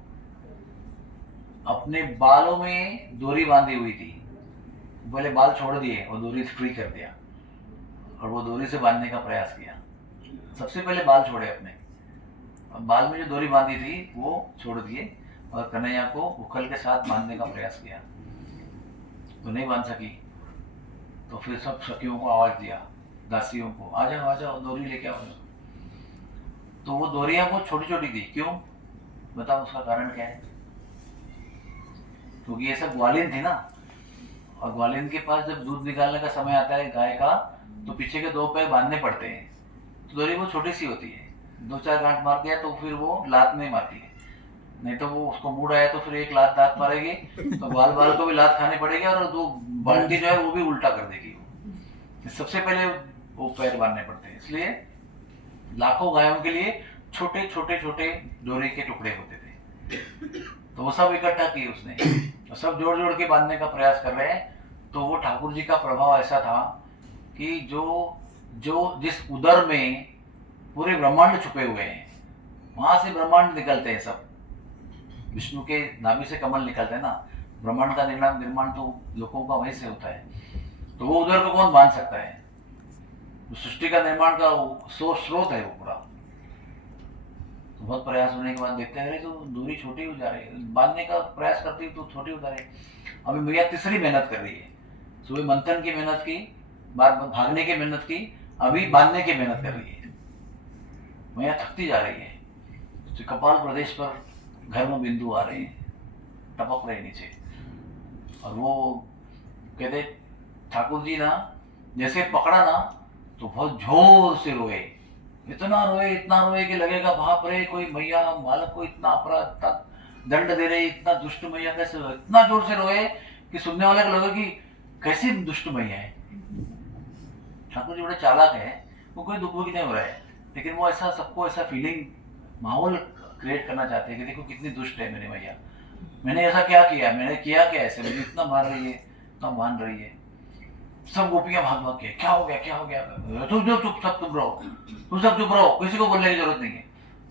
अपने बालों में डोरी बांधी हुई थी, पहले बाल छोड़ दिए और डोरी फ्री कर दिया और वो डोरी से बांधने का प्रयास किया। सबसे पहले बाल छोड़े अपने, बाल में जो डोरी बांधी थी वो छोड़ दिए और कन्हैया को उखल के साथ बांधने का प्रयास किया। तो नहीं बांध सकी, तो फिर सब सखियों को आवाज दिया, दासियों को, आ जाओ आ जाओ डोरी लेके आओ। तो वो डोरियां वो छोटी छोटी थी। क्यों बताओ, उसका कारण क्या है? क्योंकि ये सब ग्वालिन थी ना, और ग्वालिन के पास जब दूध निकालने का समय आता है गाय का, तो पीछे के दो पैर बांधने पड़ते हैं। तो डोरी वो छोटी सी होती है, 2-4 गांठ मार दिया तो फिर वो लात नहीं मारती है, नहीं तो वो उसको मूड आया तो फिर एक लात दांत मारेगी तो बाल बाल को भी लात खानी पड़ेगी और दो बाल्टी जो है वो भी उल्टा कर देगी। वो सबसे पहले वो पैर बांधने पड़ते हैं, इसलिए लाखों गायों के लिए छोटे छोटे छोटे डोरी के टुकड़े होते थे। तो वो सब इकट्ठा किए उसने, तो सब जोड़ जोड़ के बांधने का प्रयास कर रहे हैं। तो वो ठाकुर जी का प्रभाव ऐसा था कि जो जिस उदर में पूरे ब्रह्मांड छुपे हुए हैं, वहां से ब्रह्मांड निकलते हैं सब। विष्णु के नाभि से कमल निकलते हैं ना, ब्रह्मांड का निर्माण तो लोगों का वहीं से होता है। तो वो उदर को कौन बांध सकता है? तो सृष्टि का निर्माण का स्रोत है वो पूरा। तो बहुत प्रयास होने के बाद देखते हैं तो दूरी छोटी हो जा रही है, बांधने का प्रयास करती तो छोटी हो जा रही है। अभी भैया तीसरी मेहनत कर रही है, सुबह मंथन की मेहनत की, बार भागने की मेहनत की, अभी बांधने की मेहनत कर रही है। भैया थकती जा रही है। तो कपाल प्रदेश पर घर्म बिंदु आ रहे हैं, टपक रहे नीचे, और वो कहते ठाकुर जी ना जैसे पकड़ा ना तो बहुत जोर से रोए, इतना रोए कि लगेगा बाप रे, कोई मैया मालक को इतना अपराध, इतना दंड दे रही, इतना दुष्ट मैया कैसे रोए? इतना जोर से रोए कि सुनने वाले को लगे कि कैसी दुष्ट मैया है। ठाकुर जी बड़े चालाक है, वो कोई दुखी नहीं हो रहा है, लेकिन वो ऐसा सबको ऐसा फीलिंग माहौल क्रिएट करना चाहते हैं कि देखो कितनी दुष्ट है मेरी मैया, मैंने ऐसा क्या किया, मैंने किया क्या ऐसे, मुझे इतना मार रही है, इतना मान रही है। सब गोपियां भाग भाग के, क्या हो गया क्या हो गया, तुम जो चुप, सब चुप रहो, तुम सब चुप रहो, किसी को बोलने की जरूरत नहीं है,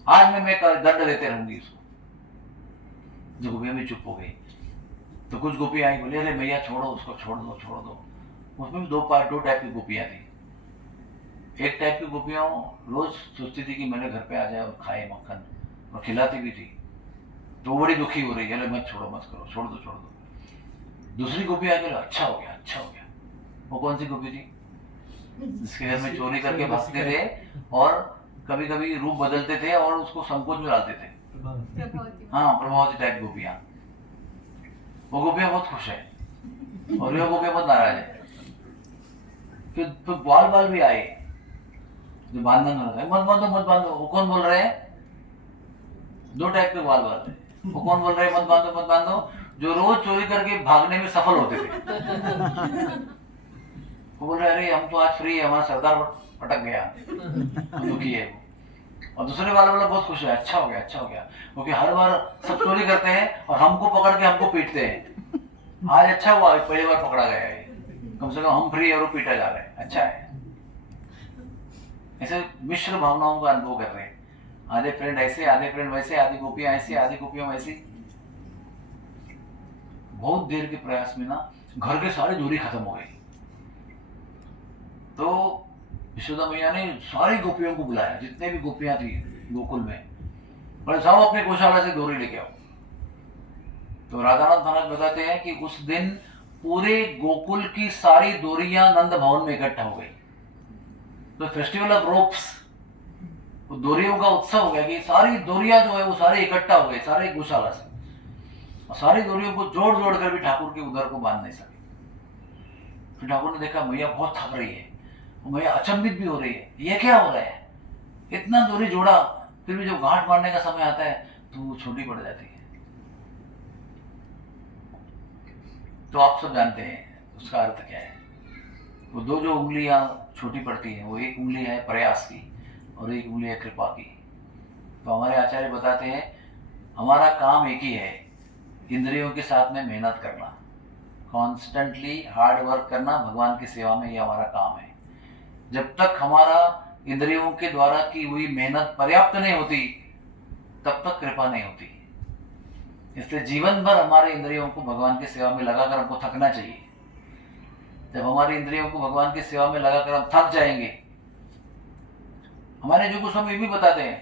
आज मैं दंड देते रहूंगी इसको। जो गोपियां भी चुप हो गई, तो कुछ गोपियां आई, बोले अरे मैया छोड़ो उसको, छोड़ दो। उसमें भी दो टाइप की गोपियां थी। एक टाइप की गोपियां रोज सोचती थी कि मेरे घर पे आ जाए और खाए मक्खन, और खिलाती भी थी, तो बड़ी दुखी हो रही है, मत छोड़ो मत करो, छोड़ दो। दूसरी गोपी आ गई, अच्छा हो गया। वो कौन सी गोपी थी? जिसके घर में चोरी करके भागते थे और कभी कभी रूप बदलते थे और उसको संकोच में डालते थे। हाँ, प्रभावती टाइप गोपियां। वो गोपियां बहुत खुश है और ये गोपियां बहुत नाराज है। फिर बाल भी आए जो बांधना होता है, मत बांधो। वो कौन बोल रहे हैं? दो टाइप के बाल है। वो कौन बोल रहे हैं मत बांधो? जो रोज चोरी करके भागने में सफल होते थे। वो बोल रहे अरे हम तो आज फ्री है, हमारा सरदार पटक गया, दुखी है वो। और दूसरे वाला बहुत खुश है, अच्छा हो गया, क्योंकि हर बार सब चोरी करते हैं और हमको पकड़ के हमको पीटते हैं, आज अच्छा हुआ पहली बार पकड़ा गया है, कम से कम हम फ्री है और वो पीटा जा रहा है, अच्छा है। ऐसे मिश्र भावनाओं का अनुभव कर रहे हैं, आधे फ्रेंड ऐसे, आधे फ्रेंड वैसे, आधी गोपियां ऐसी, आधी गोपियां वैसी। बहुत देर के प्रयास में ना घर के सारे दूरी खत्म हो गई। तो यशोदा मैया ने सारी गोपियों को बुलाया, जितने भी गोपियां थी गोकुल में, बोले जाओ अपने गौशाला से डोरी लेके आओ। तो राधानाथ महाराज बताते हैं कि उस दिन पूरे गोकुल की सारी डोरियां नंद भवन में इकट्ठा हो गई। तो फेस्टिवल ऑफ रोप्स, वो डोरियों का उत्सव हो गया कि सारी डोरियां जो है वो सारी इकट्ठा हो गई सारे गौशाला से, और सारी डोरियों को जोड़ जोड़ कर भी ठाकुर के उदर को बांध नहीं सके। फिर ठाकुर ने देखा मैया बहुत थक रही है, मैया अचंभित भी हो रही है, ये क्या हो रहा है, इतना डोरी जोड़ा फिर भी जब घाट मारने का समय आता है तो वो छोटी पड़ जाती है। तो आप सब जानते हैं उसका अर्थ क्या है। वो दो जो उंगलियां छोटी पड़ती हैं, वो एक उंगली है प्रयास की और एक उंगली है कृपा की। तो हमारे आचार्य बताते हैं हमारा काम एक ही है, इंद्रियों के साथ में मेहनत करना, कॉन्स्टेंटली हार्ड वर्क करना भगवान की सेवा में, ये हमारा काम है। जब तक हमारा इंद्रियों के द्वारा की हुई मेहनत पर्याप्त नहीं होती तब तक कृपा नहीं होती। इसलिए जीवन भर हमारे इंद्रियों को भगवान की सेवा में लगाकर हमको थकना चाहिए। जब हमारी इंद्रियों को भगवान की सेवा में लगाकर हम थक जाएंगे, हमारे जो गोस्वामी भी बताते हैं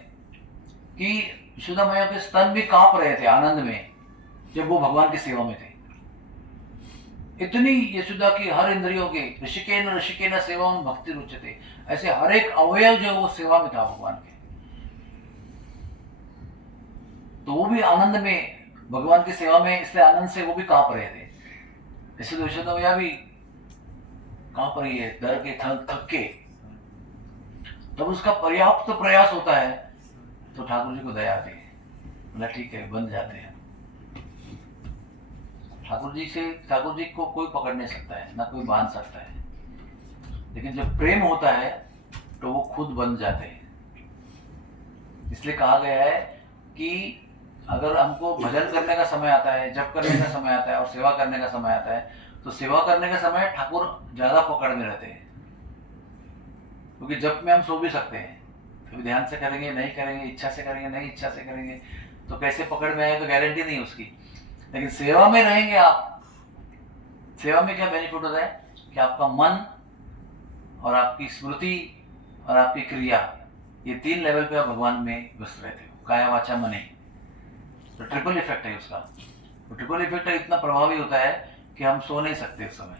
कि यशोदा मैया के स्तन भी कांप रहे थे आनंद में जब वो भगवान की सेवा में थे। इतनी यशोदा की हर इंद्रियों के ऋषिकेन सेवा भक्ति रुचते, ऐसे हर एक अवयव जो वो सेवा में था भगवान के, तो वो भी आनंद में भगवान की सेवा में, इसलिए आनंद से वो भी कांप रहे थे। इसलिए यशोदा मैया भी कांप रही है डर के, थक के। तब उसका पर्याप्त प्रयास होता है तो ठाकुर जी को दया आती है, बोला ठीक है बंध जाते हैं। ठाकुर जी को कोई पकड़ नहीं सकता है, ना कोई बांध सकता है, लेकिन जब प्रेम होता है तो वो खुद बंध जाते हैं। इसलिए कहा गया है कि अगर हमको भजन करने का समय आता है, जप करने का समय आता है और सेवा करने का समय आता है, तो सेवा करने का समय ठाकुर ज्यादा पकड़ में रहते हैं, क्योंकि जप में हम सो भी सकते हैं, कभी ध्यान से करेंगे नहीं करेंगे, इच्छा से करेंगे नहीं इच्छा से करेंगे, तो कैसे पकड़ में आए तो गारंटी नहीं उसकी। लेकिन सेवा में रहेंगे आप, सेवा में क्या बेनिफिट होता है कि आपका मन और आपकी स्मृति और आपकी क्रिया, ये 3 लेवल पे आप भगवान में व्यस्त रहते हो, काया वाचा मने। तो ट्रिपल इफेक्ट है उसका। तो ट्रिपल इफेक्ट इतना प्रभावी होता है कि हम सो नहीं सकते उस समय।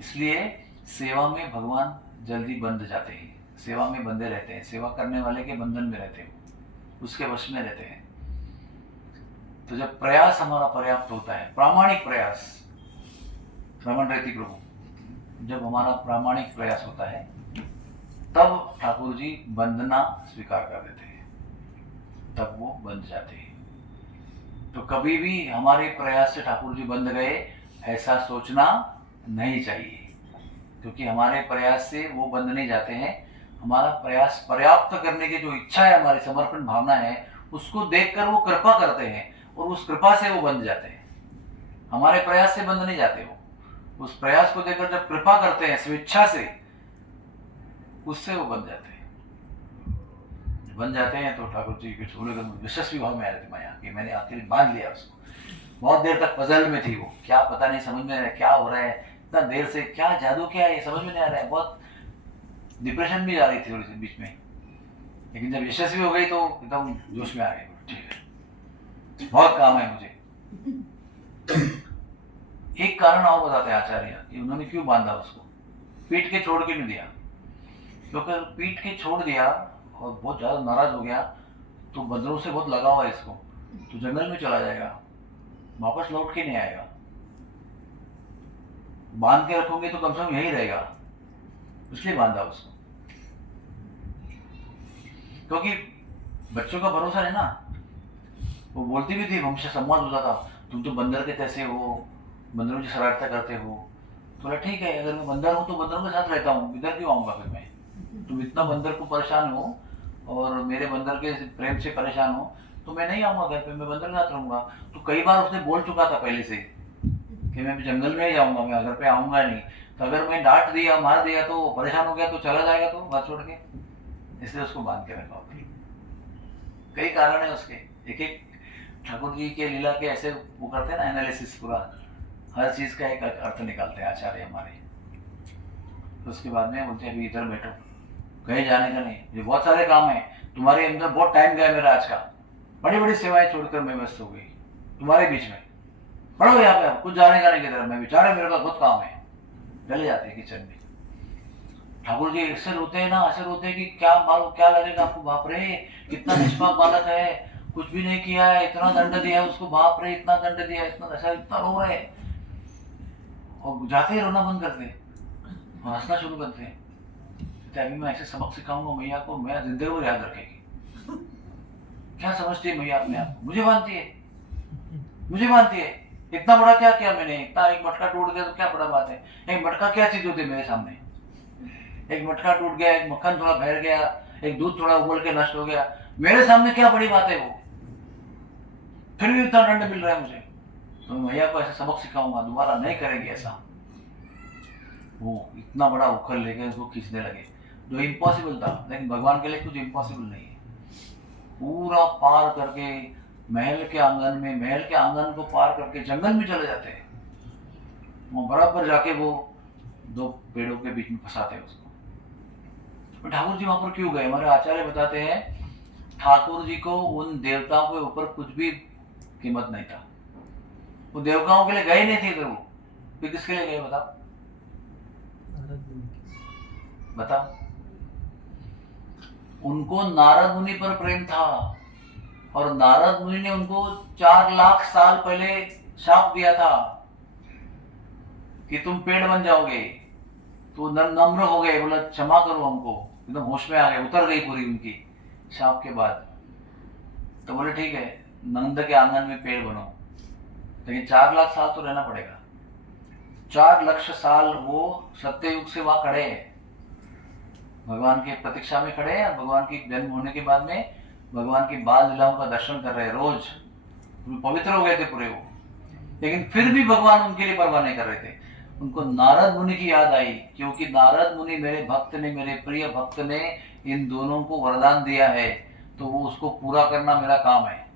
इसलिए सेवा में भगवान जल्दी बंध जाते हैं, सेवा में बंधे रहते हैं, सेवा करने वाले के बंधन में रहते हो, उसके वश में रहते हैं। तो जब प्रयास हमारा पर्याप्त होता है, प्रामाणिक प्रयास, श्रवण रहती प्रभु, जब हमारा प्रामाणिक प्रयास होता है तब ठाकुर जी बंधना स्वीकार कर देते हैं, तब वो बंध जाते हैं। तो कभी भी हमारे प्रयास से ठाकुर जी बंध गए ऐसा सोचना नहीं चाहिए, क्योंकि हमारे प्रयास से वो बंध नहीं जाते हैं। हमारा प्रयास पर्याप्त करने की जो इच्छा है, हमारी समर्पण भावना है, उसको देखकर वो कृपा करते हैं और उस कृपा से वो बंध जाते हैं। हमारे प्रयास से बंध नहीं जाते, वो उस प्रयास को देखकर जब कृपा करते हैं स्वेच्छा से, उससे वो बन जाते हैं। बन जाते हैं तो ठाकुर जी कुछ बोले, यशस्वी भाव में आ जाती माया कि मैंने आखिर बांध लिया उसको। बहुत देर तक पजल में थी वो, क्या पता नहीं समझ में आ रहा है क्या हो रहा है, इतना देर से क्या जादू क्या है ये समझ में नहीं आ रहा है। बहुत डिप्रेशन भी आ रही थी थोड़ी सी बीच में, लेकिन जब यशस्वी हो गई तो एकदम जोश में आ गई, ठीक है बहुत काम है मुझे। एक कारण और बताते हैं आचार्य कि उन्होंने क्यों बांधा उसको, पीट के छोड़ के नहीं दिया। क्योंकि पीट के छोड़ दिया और बहुत ज्यादा नाराज हो गया तो बंदरों से बहुत लगा हुआ है इसको, तो जंगल में चला जाएगा, वापस लौट के नहीं आएगा। बांध के रखोगे तो कम से कम यही रहेगा, इसलिए बांधा उसको। क्योंकि बच्चों का भरोसा है ना, वो बोलती भी थी, हमसे संवाद होता था, तुम तो बंदर के जैसे हो, बंदरों की शरारतें करते हो। तो ठीक है, अगर मैं बंदर हूँ तो बंदरों के साथ रहता हूँ, इधर क्यों आऊंगा फिर मैं? तुम इतना बंदर को परेशान हो और मेरे बंदर के प्रेम से परेशान हो तो मैं नहीं आऊंगा घर पे, मैं बंदर के साथ रहूंगा। तो कई बार उसने बोल चुका था पहले से कि मैं जंगल में ही जाऊंगा, मैं घर पे आऊंगा नहीं। तो अगर मैं डांट दिया मार दिया तो परेशान हो गया तो चला जाएगा तो घर छोड़ के, इसलिए उसको बांध के रखा। कई कारण है उसके, एक एक ठाकुर जी के लीला के ऐसे वो करते हैं ना एनालिसिस, पूरा हर चीज का एक अर्थ निकालते हैं आचार्य हमारे। तो उसके बाद में बोलते हैं अभी इधर बैठो, कहीं जाने का नहीं, ये बहुत सारे काम है, तुम्हारे अंदर बहुत टाइम गया मेरा आज का, बड़ी बड़ी सेवाएं छोड़कर मैं व्यस्त हो गई तुम्हारे बीच में, पढ़ो यहाँ पे, आप कुछ जाने का नहीं किधर, मैं बेचारे मेरे का खुद काम है, चले जाते हैं किचन में। ठाकुर जी ऐसे रोते हैं ना, ऐसे रोते हैं कि क्या मालूम क्या लगेगा आपको, बाप रे कितना निष्पाप बालक है, कुछ भी नहीं किया है, इतना दंड दिया है उसको, बाप रे इतना दंड दिया है, इतना ऐसा, इतना रो रहे हैं। और जाते ही रोना बंद करते हैं और हंसना शुरू करते हैं। तो अभी मैं ऐसे सबक सिखाऊंगा मैया को, मैं जिंदगी को याद रखेगी। क्या समझती है मैया अपने आप को, मुझे मानती है, मुझे मानती है। इतना बड़ा क्या किया मैंने, इतना एक मटका टूट गया तो क्या बड़ा बात है, एक मटका क्या चीज होती है मेरे सामने, एक मटका टूट गया, एक मक्खन थोड़ा बह गया, एक दूध थोड़ा उबल के नष्ट हो गया, मेरे सामने क्या बड़ी बात है वो, फिर भी इतना दंड मिल रहा है मुझे। तो मैं भैया को ऐसा सबक सिखाऊंगा, दोबारा नहीं करेंगे ऐसा। वो इतना बड़ा उखल लेके उसको खींचने लगे, जो इम्पॉसिबल था, लेकिन भगवान के लिए कुछ इम्पॉसिबल नहीं है। पूरा पार करके महल के आंगन में, महल के आंगन को पार करके जंगल में चले जाते हैं, वो बराबर जाके वो दो पेड़ों के बीच में फंसाते हैं उसको। तो ठाकुर जी वहां पर क्यों गए, हमारे आचार्य बताते हैं ठाकुर जी को उन देवताओं के ऊपर कुछ भी कीमत नहीं था, वो देवताओं के लिए गए नहीं थे इधर, वो फिर किसके लिए गए बताओ, बताओ। उनको नारद मुनि पर प्रेम था, और नारद मुनि ने उनको 4 लाख साल पहले शाप दिया था कि तुम पेड़ बन जाओगे। तो नम्र हो गए, बोला क्षमा करो हमको, एकदम होश में आ गए, उतर गई पूरी उनकी शाप के बाद। तो बोले ठीक है, नंद के आंगन में पेड़ बनो, लेकिन 4 लाख साल तो रहना पड़ेगा। 4 लाख साल वो सत्ययुग से वहां खड़े हैं, भगवान की प्रतीक्षा में खड़े हैं, और भगवान की जन्म होने के बाद में भगवान की बाल लीलाओं का दर्शन कर रहे हैं रोज, पवित्र हो गए थे पूरे वो। लेकिन फिर भी भगवान उनके लिए परवाह नहीं कर रहे थे। उनको नारद मुनि की याद आई, क्योंकि नारद मुनि मेरे भक्त ने, मेरे प्रिय भक्त ने इन दोनों को वरदान दिया है, तो वो उसको पूरा करना मेरा काम है,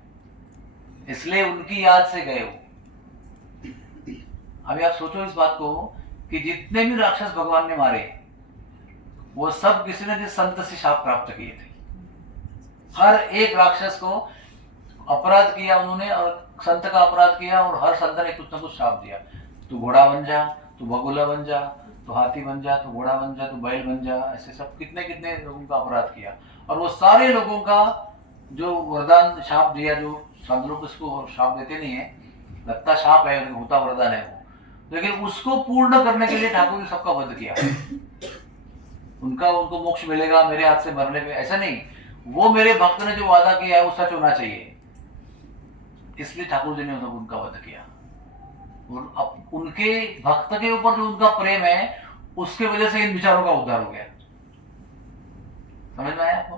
इसलिए उनकी याद से गए वो। अभी आप सोचो इस बात को कि जितने भी राक्षस भगवान ने मारे, वो सब किसी ने संत से शाप प्राप्त किए थे। हर एक राक्षस को अपराध किया उन्होंने, और संत का अपराध किया, और हर संत ने कुछ ना कुछ शाप दिया। तू घोड़ा बन जा, तू बगुला बन जा, तू हाथी बन जा, तू घोड़ा बन जा, तू बैल बन जा, ऐसे सब कितने कितने लोगों का अपराध किया। और वो सारे लोगों का जो वरदान शाप दिया, जो सब लोग उसको शाप देते नहीं है, लगता शाप है, होता वरदान है वो, लेकिन उसको पूर्ण करने के लिए ठाकुर ने सबका वध किया। उनको मोक्ष मिलेगा मेरे हाथ से मरने पे, ऐसा नहीं, वो मेरे भक्त ने जो वादा किया है वो सच होना चाहिए, इसलिए ठाकुर जी ने उनका वध किया। और उनके भक्त के ऊपर जो उनका प्रेम है, उसके वजह से इन विचारों का उद्धार हो गया। समझ में आया आपको?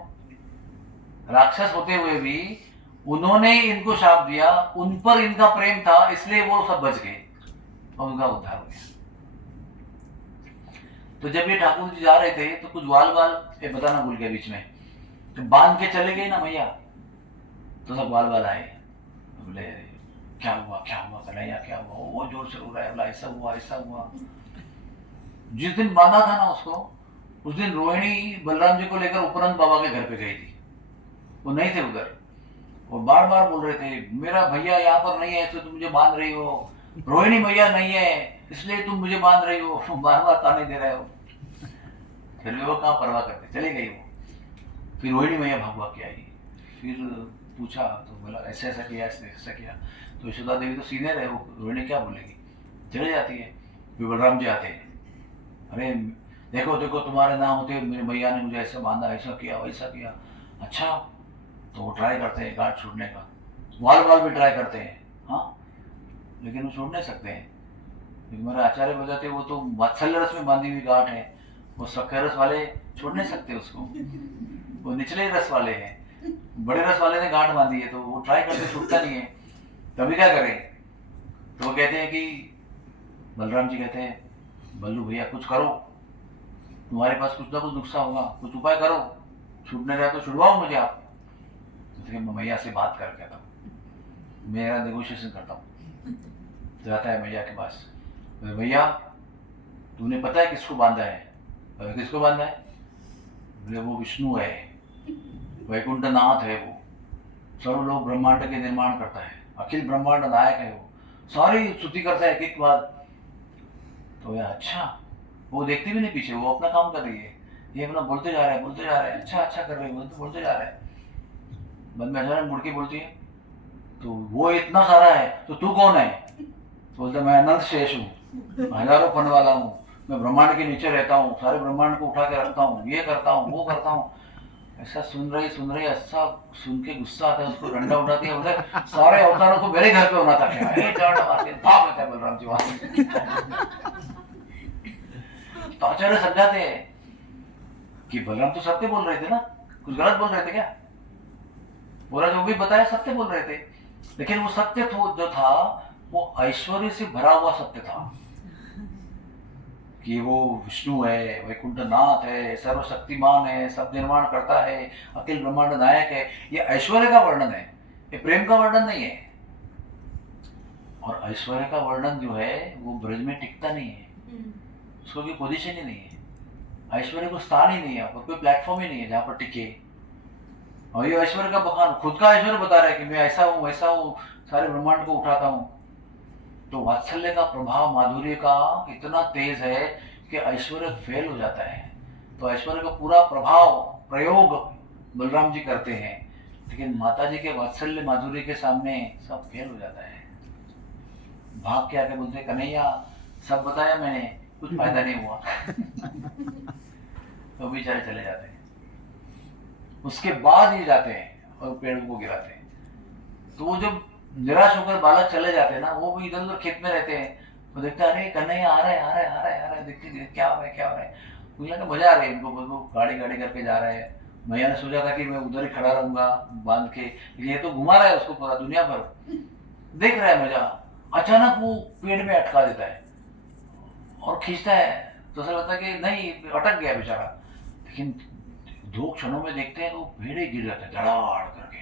राक्षस होते हुए भी उन्होंने इनको शाप दिया, उन पर इनका प्रेम था, इसलिए वो सब बच गए और उनका उद्धार हो गया। तो जब ये ठाकुर जी जा रहे थे तो कुछ वाल ये बताना भूल गया बीच में, तो बांध के चले गए ना मैया, तो सब वाल आए, बोले क्या हुआ कन्हैया, क्या हुआ, वो जोर से रो रहा है, बोला ऐसा हुआ ऐसा हुआ। जिस दिन बांधा था ना उसको, उस दिन रोहिणी बलराम जी को लेकर उपरंत बाबा के घर पे गई थी, वो नहीं थे उधर, वो बार बार बोल रहे थे मेरा भैया यहाँ पर नहीं है, इसलिए तुम मुझे बांध रही हो, रोहिणी मैया नहीं है इसलिए तुम मुझे बांध रही हो, बार बार ताने दे रहे हो। फिर भी वो कहाँ परवाह करते, चले गई वो। फिर रोहिणी मैया भाग भाग के आई, फिर पूछा तो बोला ऐसा ऐसा किया, ऐसा किया। तो यशोदा देवी तो सीनियर है, वो रोहिणी क्या बोलेगी, चले जाती है। फिर बलराम जी आते हैं, अरे देखो देखो तुम्हारे नाम होते मेरे भैया ने मुझे ऐसा बांधा, ऐसा किया वैसा किया। अच्छा, तो वो ट्राई करते हैं गांठ छोड़ने का, वाल भी ट्राई करते हैं, हाँ, लेकिन वो छोड़ नहीं सकते हैं। मेरे आचार्य बताते वो तो वात्सल्य रस में बांधी हुई गांठ है, वो सख्य रस वाले छोड़ नहीं सकते उसको, वो निचले रस वाले हैं, बड़े रस वाले ने गांठ बांधी है, तो वो ट्राई करते छूटता नहीं है। तभी क्या करें, तो वो कहते हैं कि बलराम जी कहते हैं बल्लू भैया कुछ करो, तुम्हारे पास कुछ ना कुछ नुस्खा होगा, कुछ उपाय करो, छूटने रहा तो छुड़वाओ मुझे आप। तो मैं मैया से बात कर कहता हूँ, मेरा नेगोशिएशन करता हूँ। जाता है मैया के पास, भैया तूने पता है किसको बांधा है? किसको बांधा है? बोले वो विष्णु है, वैकुंठ नाथ है, वो सर्वलोक ब्रह्मांड के निर्माण करता है, अखिल ब्रह्मांड नायक है वो, सारी स्तुति करता है एक एक बार। तो यार अच्छा, वो देखती भी नहीं पीछे, वो अपना काम कर रही है, ये अपना बोलते जा रहा है बोलते जा रहा है, अच्छा अच्छा कर रहे हैं बोलते जा रहा है। बाद में अचानक मुड़ के बोलती है, तो वो इतना सारा है तो तू कौन है? बोलता मैं अनंत शेष हूँ, हजारों फन वाला हूँ, मैं ब्रह्मांड के नीचे रहता हूँ, सारे ब्रह्मांड को उठा के रखता हूँ, ये करता हूँ वो करता हूँ। ऐसा सुन रही ऐसा सुन के गुस्सा आता है, उसको डंडा उठाती है, बोले सारे अवतारों को मेरे घर पे होना था क्या? ये डंडा मार के भाग जाता है बलराम जी वहां से। तो आचार्य समझाते हैं कि बलराम तो सत्य बोल रहे थे ना, कुछ गलत बोल रहे थे क्या? बोला जो भी बताया सत्य बोल रहे थे, लेकिन वो सत्य जो था वो ऐश्वर्य से भरा हुआ सत्य था कि वो विष्णु है, वैकुंठनाथ है, सर्वशक्तिमान है, सब निर्माण करता है, अखिल ब्रह्मांड नायक है। ये ऐश्वर्य का वर्णन है, ये प्रेम का वर्णन नहीं है। और ऐश्वर्य का वर्णन जो है वो ब्रज में टिकता नहीं है, उसको कोई पोजीशन ही नहीं है, ऐश्वर्य को स्थान ही नहीं है, कोई प्लेटफॉर्म ही नहीं है जहाँ पर टिके। और ये ऐश्वर्य का बखान, खुद का ऐश्वर्य बता रहा है कि मैं ऐसा हूँ वैसा हूँ, सारे ब्रह्मांड को उठाता हूँ। तो वात्सल्य का प्रभाव माधुर्य का इतना तेज है कि ऐश्वर्य फेल हो जाता है। तो ऐश्वर्य का पूरा प्रभाव प्रयोग बलराम जी करते हैं, लेकिन माता जी के वात्सल्य माधुर्य के सामने सब फेल हो जाता है। भाग के आके बोलते कन्हैया सब बताया मैंने, कुछ फायदा नहीं हुआ। तो बेचारे चले जाते हैं। उसके बाद ये जाते हैं और पेड़ को गिराते हैं। तो वो जब निराश होकर बालक चले जाते हैं ना, वो भी इधर उधर खेत में रहते हैं, वो देखते अरे कन्हैया आ रहा है आ रहा है आ रहा है आ रहा है, देखते क्या हो रहा है क्या हो रहा है। मुझे लगा मजा आ रही है उनको, वो गाड़ी गाड़ी करके जा रहे हैं। मैया ने सोचा था कि मैं उधर ही खड़ा रहूंगा बांध के, ये तो घुमा रहा है उसको पूरा दुनिया भर, देख रहा है मजा। अचानक वो पेड़ में अटका देता है और खींचता है, तो ऐसा लगता है कि नहीं अटक गया बेचारा, लेकिन 2 क्षणों में देखते हैं तो पेड़ ही गिर जाता है धड़ाड़ करके।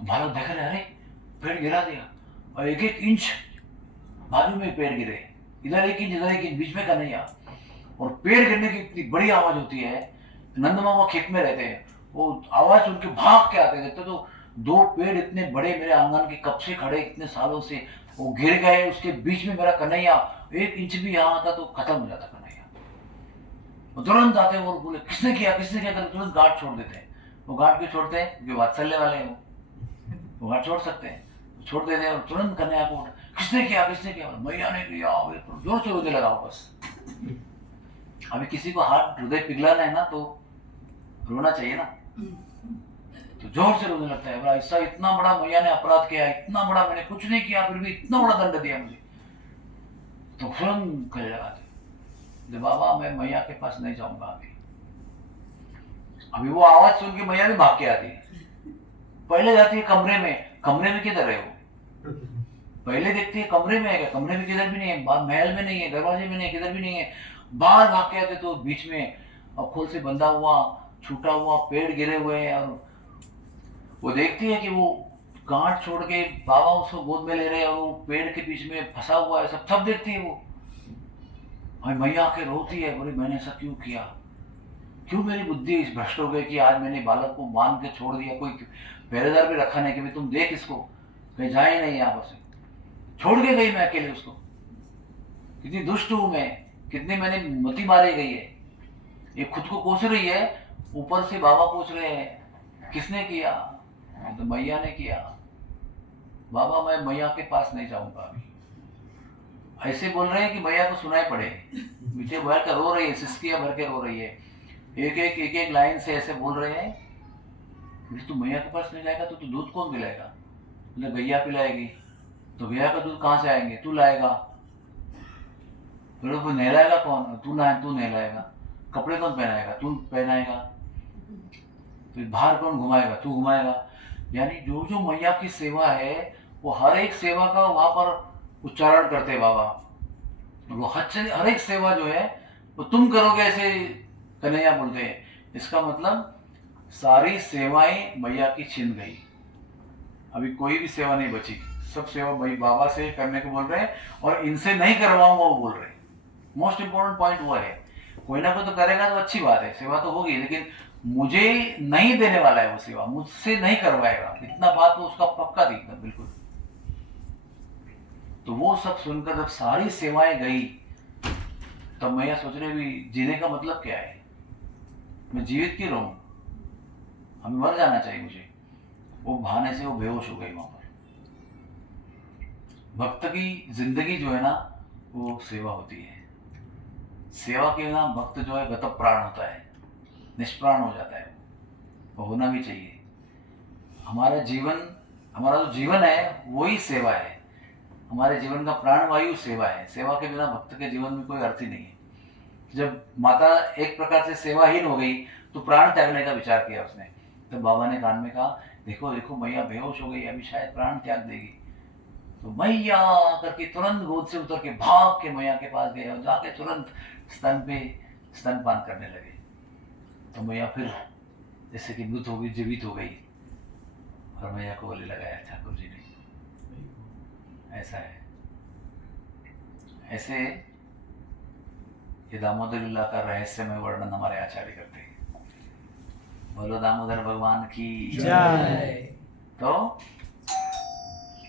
बालक देख रहे अरे पेड़ गिरा दिया, और 1-1 इंच बाजू में पेड़ गिरे, इधर 1 इंच इधर 1 इंच, बीच में कन्हैया। और पेड़ गिरने की इतनी बड़ी आवाज होती है, नंद मामा खेत में रहते हैं, वो आवाज सुन के भाग के आते हैं, देखते तो 2 पेड़ इतने बड़े मेरे आंगन के कब से खड़े इतने सालों से, वो गिर गए, उसके बीच में मेरा कन्हैया, 1 इंच भी यहाँ आता तो खत्म हो जाता कन्हैया। वो तुरंत आते हैं और बोले किसने किया कर तुरंत गार्ड छोड़ देते हैं। वो गार्ड क्यों छोड़ते हैं? जो वात्सल्य वाले हैं वो गार्ड छोड़ सकते हैं, छोड़ देते हैं और तुरंत कन्हैया को किसने किया मैया ने किया, जोर से रोने लगा बस। अभी किसी को हाथ हृदय पिघलाना है ना तो रोना चाहिए ना, तो जोर से रोने लगता है, बोला ऐसा इतना बड़ा मैया ने अपराध किया, इतना बड़ा मैंने कुछ नहीं किया फिर भी इतना बड़ा दंड दिया मुझे। तो तुरंत गले लगाते, बाबा मैं मैया के पास नहीं जाऊंगा अभी वो आवाज सुन के मैया भी भाग के आती है। पहले जाती है कमरे में किधर है वो, पहले देखती है कमरे में है, कमरे में किधर भी नहीं है, महल में नहीं है, दरवाजे में नहीं है, किधर भी नहीं है। बाहर भाग के आते तो बीच में अखोल से बंधा हुआ छूटा हुआ पेड़ गिरे हुए हैं, और वो देखती है कि वो गांठ छोड़ के बाबा उसको गोद में ले रहे हैं और वो पेड़ के बीच में फंसा हुआ है, सब देखती है वो। और मैया आके रोती है, बोले मैंने ऐसा क्यों किया, क्यों मेरी बुद्धि इस भ्रष्ट हो गई कि आज मैंने बालक को बांध के छोड़ दिया, कोई पहरेदार भी रखा नहीं कि भाई तुम देख इसको कहीं जाए नहीं, यहाँ पर से छोड़ के गई मैं अकेले उसको। कितनी दुष्ट हूं मैं, कितनी मैंने मती मारी गई है। ये खुद को कोस रही है, ऊपर से बाबा पूछ रहे हैं किसने किया, तो मैया ने किया। बाबा मैं मैया के पास नहीं जाऊंगा अभी। ऐसे बोल रहे हैं कि मैया को सुनाई पड़े, मीठे भर कर रो रही है, सिसकियां भर के रो रही है, एक लाइन से ऐसे बोल रहे हैं तू मैया के पास नहीं जाएगा तो तू दूध कौन पिलाएगा, मतलब गैया पिलाएगी, तो गैया का दूध कहाँ से आएंगे, तू लाएगा, फिर वो नहलाएगा कौन, तू नहलाएगा, कपड़े कौन पहनाएगा, तू पहनाएगा, फिर बाहर कौन घुमाएगा, तू घुमाएगा। यानी जो जो मैया की सेवा है वो हर एक सेवा का वहां पर उच्चारण करते हैं बाबा, वो हर एक सेवा जो है वो तुम करोगे ऐसे कन्हैया बोलते हैं। इसका मतलब सारी सेवाएं मैया की छिन गई, अभी कोई भी सेवा नहीं बची, सब सेवा भाई बाबा से करने को बोल रहे हैं, और इनसे नहीं करवाऊंगा वो बोल रहे हैं। मोस्ट इंपॉर्टेंट पॉइंट वो है, कोई ना कोई तो करेगा तो अच्छी बात है, सेवा तो होगी, लेकिन मुझे नहीं देने वाला है वो सेवा, मुझसे नहीं करवाएगा, इतना बात तो उसका पक्का थी बिल्कुल। तो वो सब सुनकर जब सारी सेवाएं गई, तब मैया सोच रही भी जीने का मतलब क्या है, मैं जीवित क्यों रहूं, हमें मर जाना चाहिए मुझे। वो बहाने से वो बेहोश हो गई वहां पर। भक्त की जिंदगी जो है ना वो सेवा होती है। सेवा के बिना भक्त जो है गत प्राण होता है, निष्प्राण हो जाता है। वो होना भी चाहिए। हमारा जो जीवन है वही सेवा है। हमारे जीवन का प्राणवायु सेवा है। सेवा के बिना भक्त के जीवन में कोई अर्थ ही नहीं है। जब माता एक प्रकार से सेवाहीन हो गई तो प्राण त्यागने का विचार किया उसने। तो बाबा ने कान में कहा, देखो देखो मैया बेहोश हो गई, अभी शायद प्राण त्याग देगी। तो मैया करके तुरंत गोद से उतर के भाग के मैया के पास गए और जाके तुरंत स्तन पे स्तनपान करने लगे। तो मैया फिर जैसे कि मृत हो गई, जीवित हो गई और मैया को गले लगाया ठाकुर जी ने। ऐसा है। ऐसे ये दामोदर लीला का रहस्यमय वर्णन हमारे आचार्य करते हैं। बोलो दामोदर भगवान की जय। तो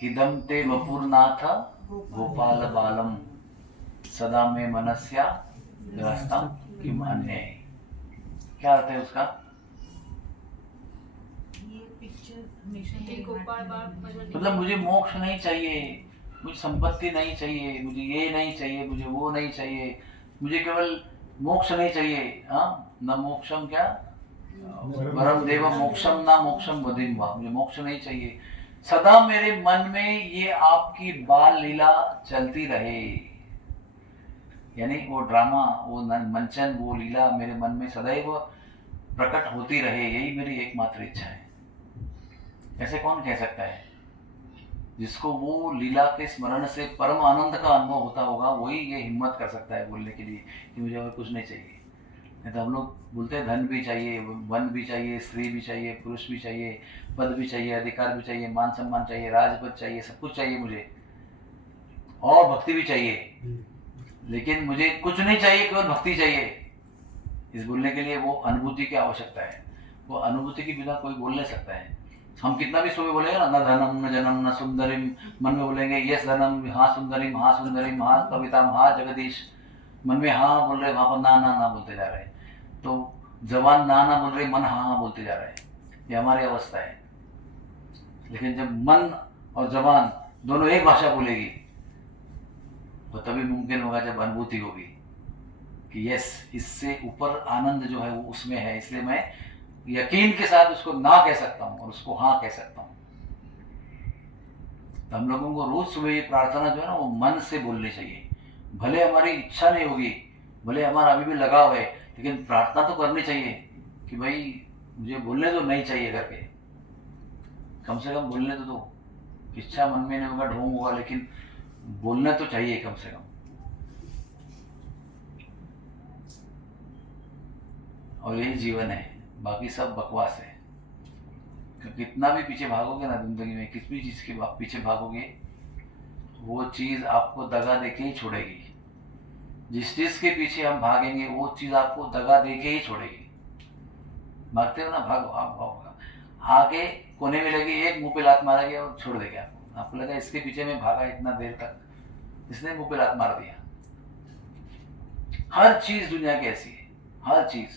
इदम ते वपुरनाथ गोपाल बालम सदा में मनस्या ग्रस्तम किम अन्य। क्या अर्थ है उसका? ये पिक्चर हमेशा हे गोपाल बाल मतलब मुझे मोक्ष नहीं चाहिए, मुझे संपत्ति नहीं चाहिए, मुझे ये नहीं चाहिए, मुझे वो नहीं चाहिए, मुझे केवल मोक्ष नहीं चाहिए। हाँ, न मोक्षम क्या परम देव मोक्षम ना मोक्षम वदिम वा। मुझे मोक्ष नहीं चाहिए, सदा मेरे मन में ये आपकी बाल लीला चलती रहे। यानी वो ड्रामा, वो मंचन, वो लीला मेरे मन में सदैव प्रकट होती रहे, यही मेरी एकमात्र इच्छा है। ऐसे कौन कह सकता है? जिसको वो लीला के स्मरण से परम आनंद का अनुभव होता होगा वही ये हिम्मत कर सकता है बोलने के लिए कि मुझे और कुछ नहीं चाहिए। नहीं तो हम लोग बोलते हैं धन भी चाहिए, वन भी चाहिए, स्त्री भी चाहिए, पुरुष भी चाहिए, पद भी चाहिए, अधिकार भी चाहिए, मान सम्मान चाहिए, राजपद चाहिए, सब कुछ चाहिए मुझे, और भक्ति भी चाहिए। लेकिन मुझे कुछ नहीं चाहिए, केवल भक्ति चाहिए। इस बोलने के लिए वो अनुभूति की आवश्यकता है। वो अनुभूति के बिना कोई बोल नहीं सकता है। हम कितना भी सुबह बोलेंगे ना, न धनम न जनम न सुंदरिम, मन में बोलेंगे यस धनम, हाँ सुंदरिम, हाँ सुंदरिम, हाँ कविता, हाँ जगदीश, मन में हाँ बोल रहे, वहां पर ना ना ना बोलते जा रहे हैं। तो जबान ना ना बोल रही, मन हाँ हाँ बोलते जा रहे हैं। ये हमारी अवस्था है। लेकिन जब मन और जबान दोनों एक भाषा बोलेगी तो तभी मुमकिन होगा जब अनुभूति होगी कि यस, इससे ऊपर आनंद जो है वो उसमें है, इसलिए मैं यकीन के साथ उसको ना कह सकता हूँ और उसको हाँ कह सकता हूँ। तो हम लोगों को रोज सुबह ये प्रार्थना जो है ना वो मन से बोलनी चाहिए। भले हमारी इच्छा नहीं होगी, भले हमारा अभी भी लगाव है, लेकिन प्रार्थना तो करनी चाहिए कि भाई मुझे बोलने तो नहीं चाहिए करके, कम से कम बोलने तो दो। इच्छा मन में नहीं होगा, ढोंग होगा, लेकिन बोलना तो चाहिए कम से कम। और यही जीवन है, बाकी सब बकवास है। क्योंकि कितना भी पीछे भागोगे ना जिंदगी में, किस भी चीज के पीछे भागोगे, वो चीज आपको दगा देके ही छोड़ेगी। जिस चीज के पीछे हम भागेंगे वो चीज आपको दगा देके ही छोड़ेगी। भागते हो ना, भागो, आप भागो, आगे कोने में लगी एक मुंह पे लात मारेगी और छोड़ देगी आपको। आपको लगा इसके पीछे में भागा इतना देर तक, इसने मुंह पे लात मार दिया। हर चीज दुनिया की ऐसी है, हर चीज।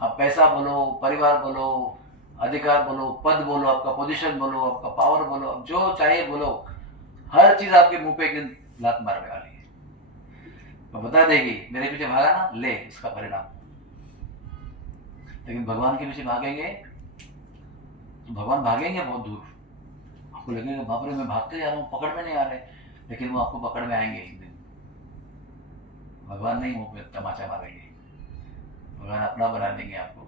आप पैसा बोलो, परिवार बोलो, अधिकार बोलो, पद बोलो, आपका पोजीशन बोलो, आपका पावर बोलो, आप जो चाहिए बोलो, हर चीज आपके मुंह पे एक दिन लात मारने वाली है। तो बता देगी मेरे पीछे भागा ना, ले इसका परिणाम। लेकिन भगवान के पीछे भागेंगे तो भगवान भागेंगे बहुत दूर। आपको लगेगा बाप रे मैं भागते जा रहा हूँ, पकड़ में नहीं आ रहे, लेकिन वो आपको पकड़ में आएंगे एक दिन। भगवान नहीं मुंह पे तमाचा मारेंगे, भगवान अपना बना देंगे आपको।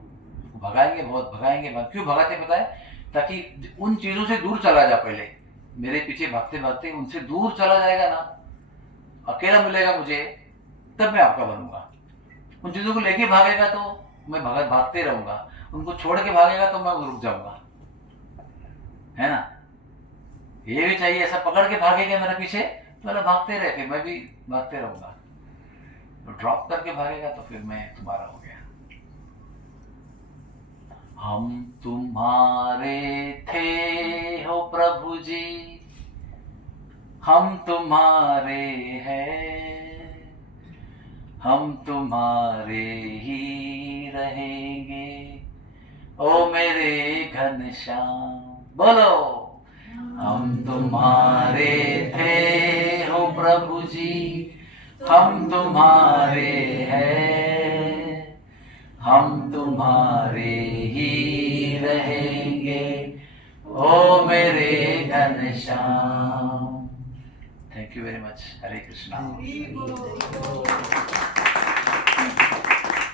भगाएंगे, बहुत भगाएंगे। क्यों भगाते पता है? ताकि उन चीजों से दूर चला जा। पहले मेरे पीछे भागते भागते उनसे दूर चला जाएगा ना, अकेला मिलेगा मुझे, तब मैं आपका बनूंगा। उन चीजों को लेके भागेगा तो मैं भागते रहूंगा, उनको छोड़ के भागेगा तो मैं रुक जाऊंगा, है ना? ये भी चाहिए, ऐसा पकड़ के भागेगा मेरे पीछे तो मैं भागते रहे, फिर मैं भी भागते रहूंगा। तो ड्रॉप करके भागेगा तो फिर मैं तुम्हारा हो गया। हम तुम्हारे थे हो प्रभु जी, हम तुम्हारे हैं, हम तुम्हारे ही रहेंगे, ओ मेरे घनश्याम। बोलो, हम तुम्हारे थे हो प्रभु जी, हम तुम्हारे हैं, हम तुम्हारे ही रहेंगे, ओ मेरे Ghanshyam. Thank you very much. Hare Krishna. Hari बोल।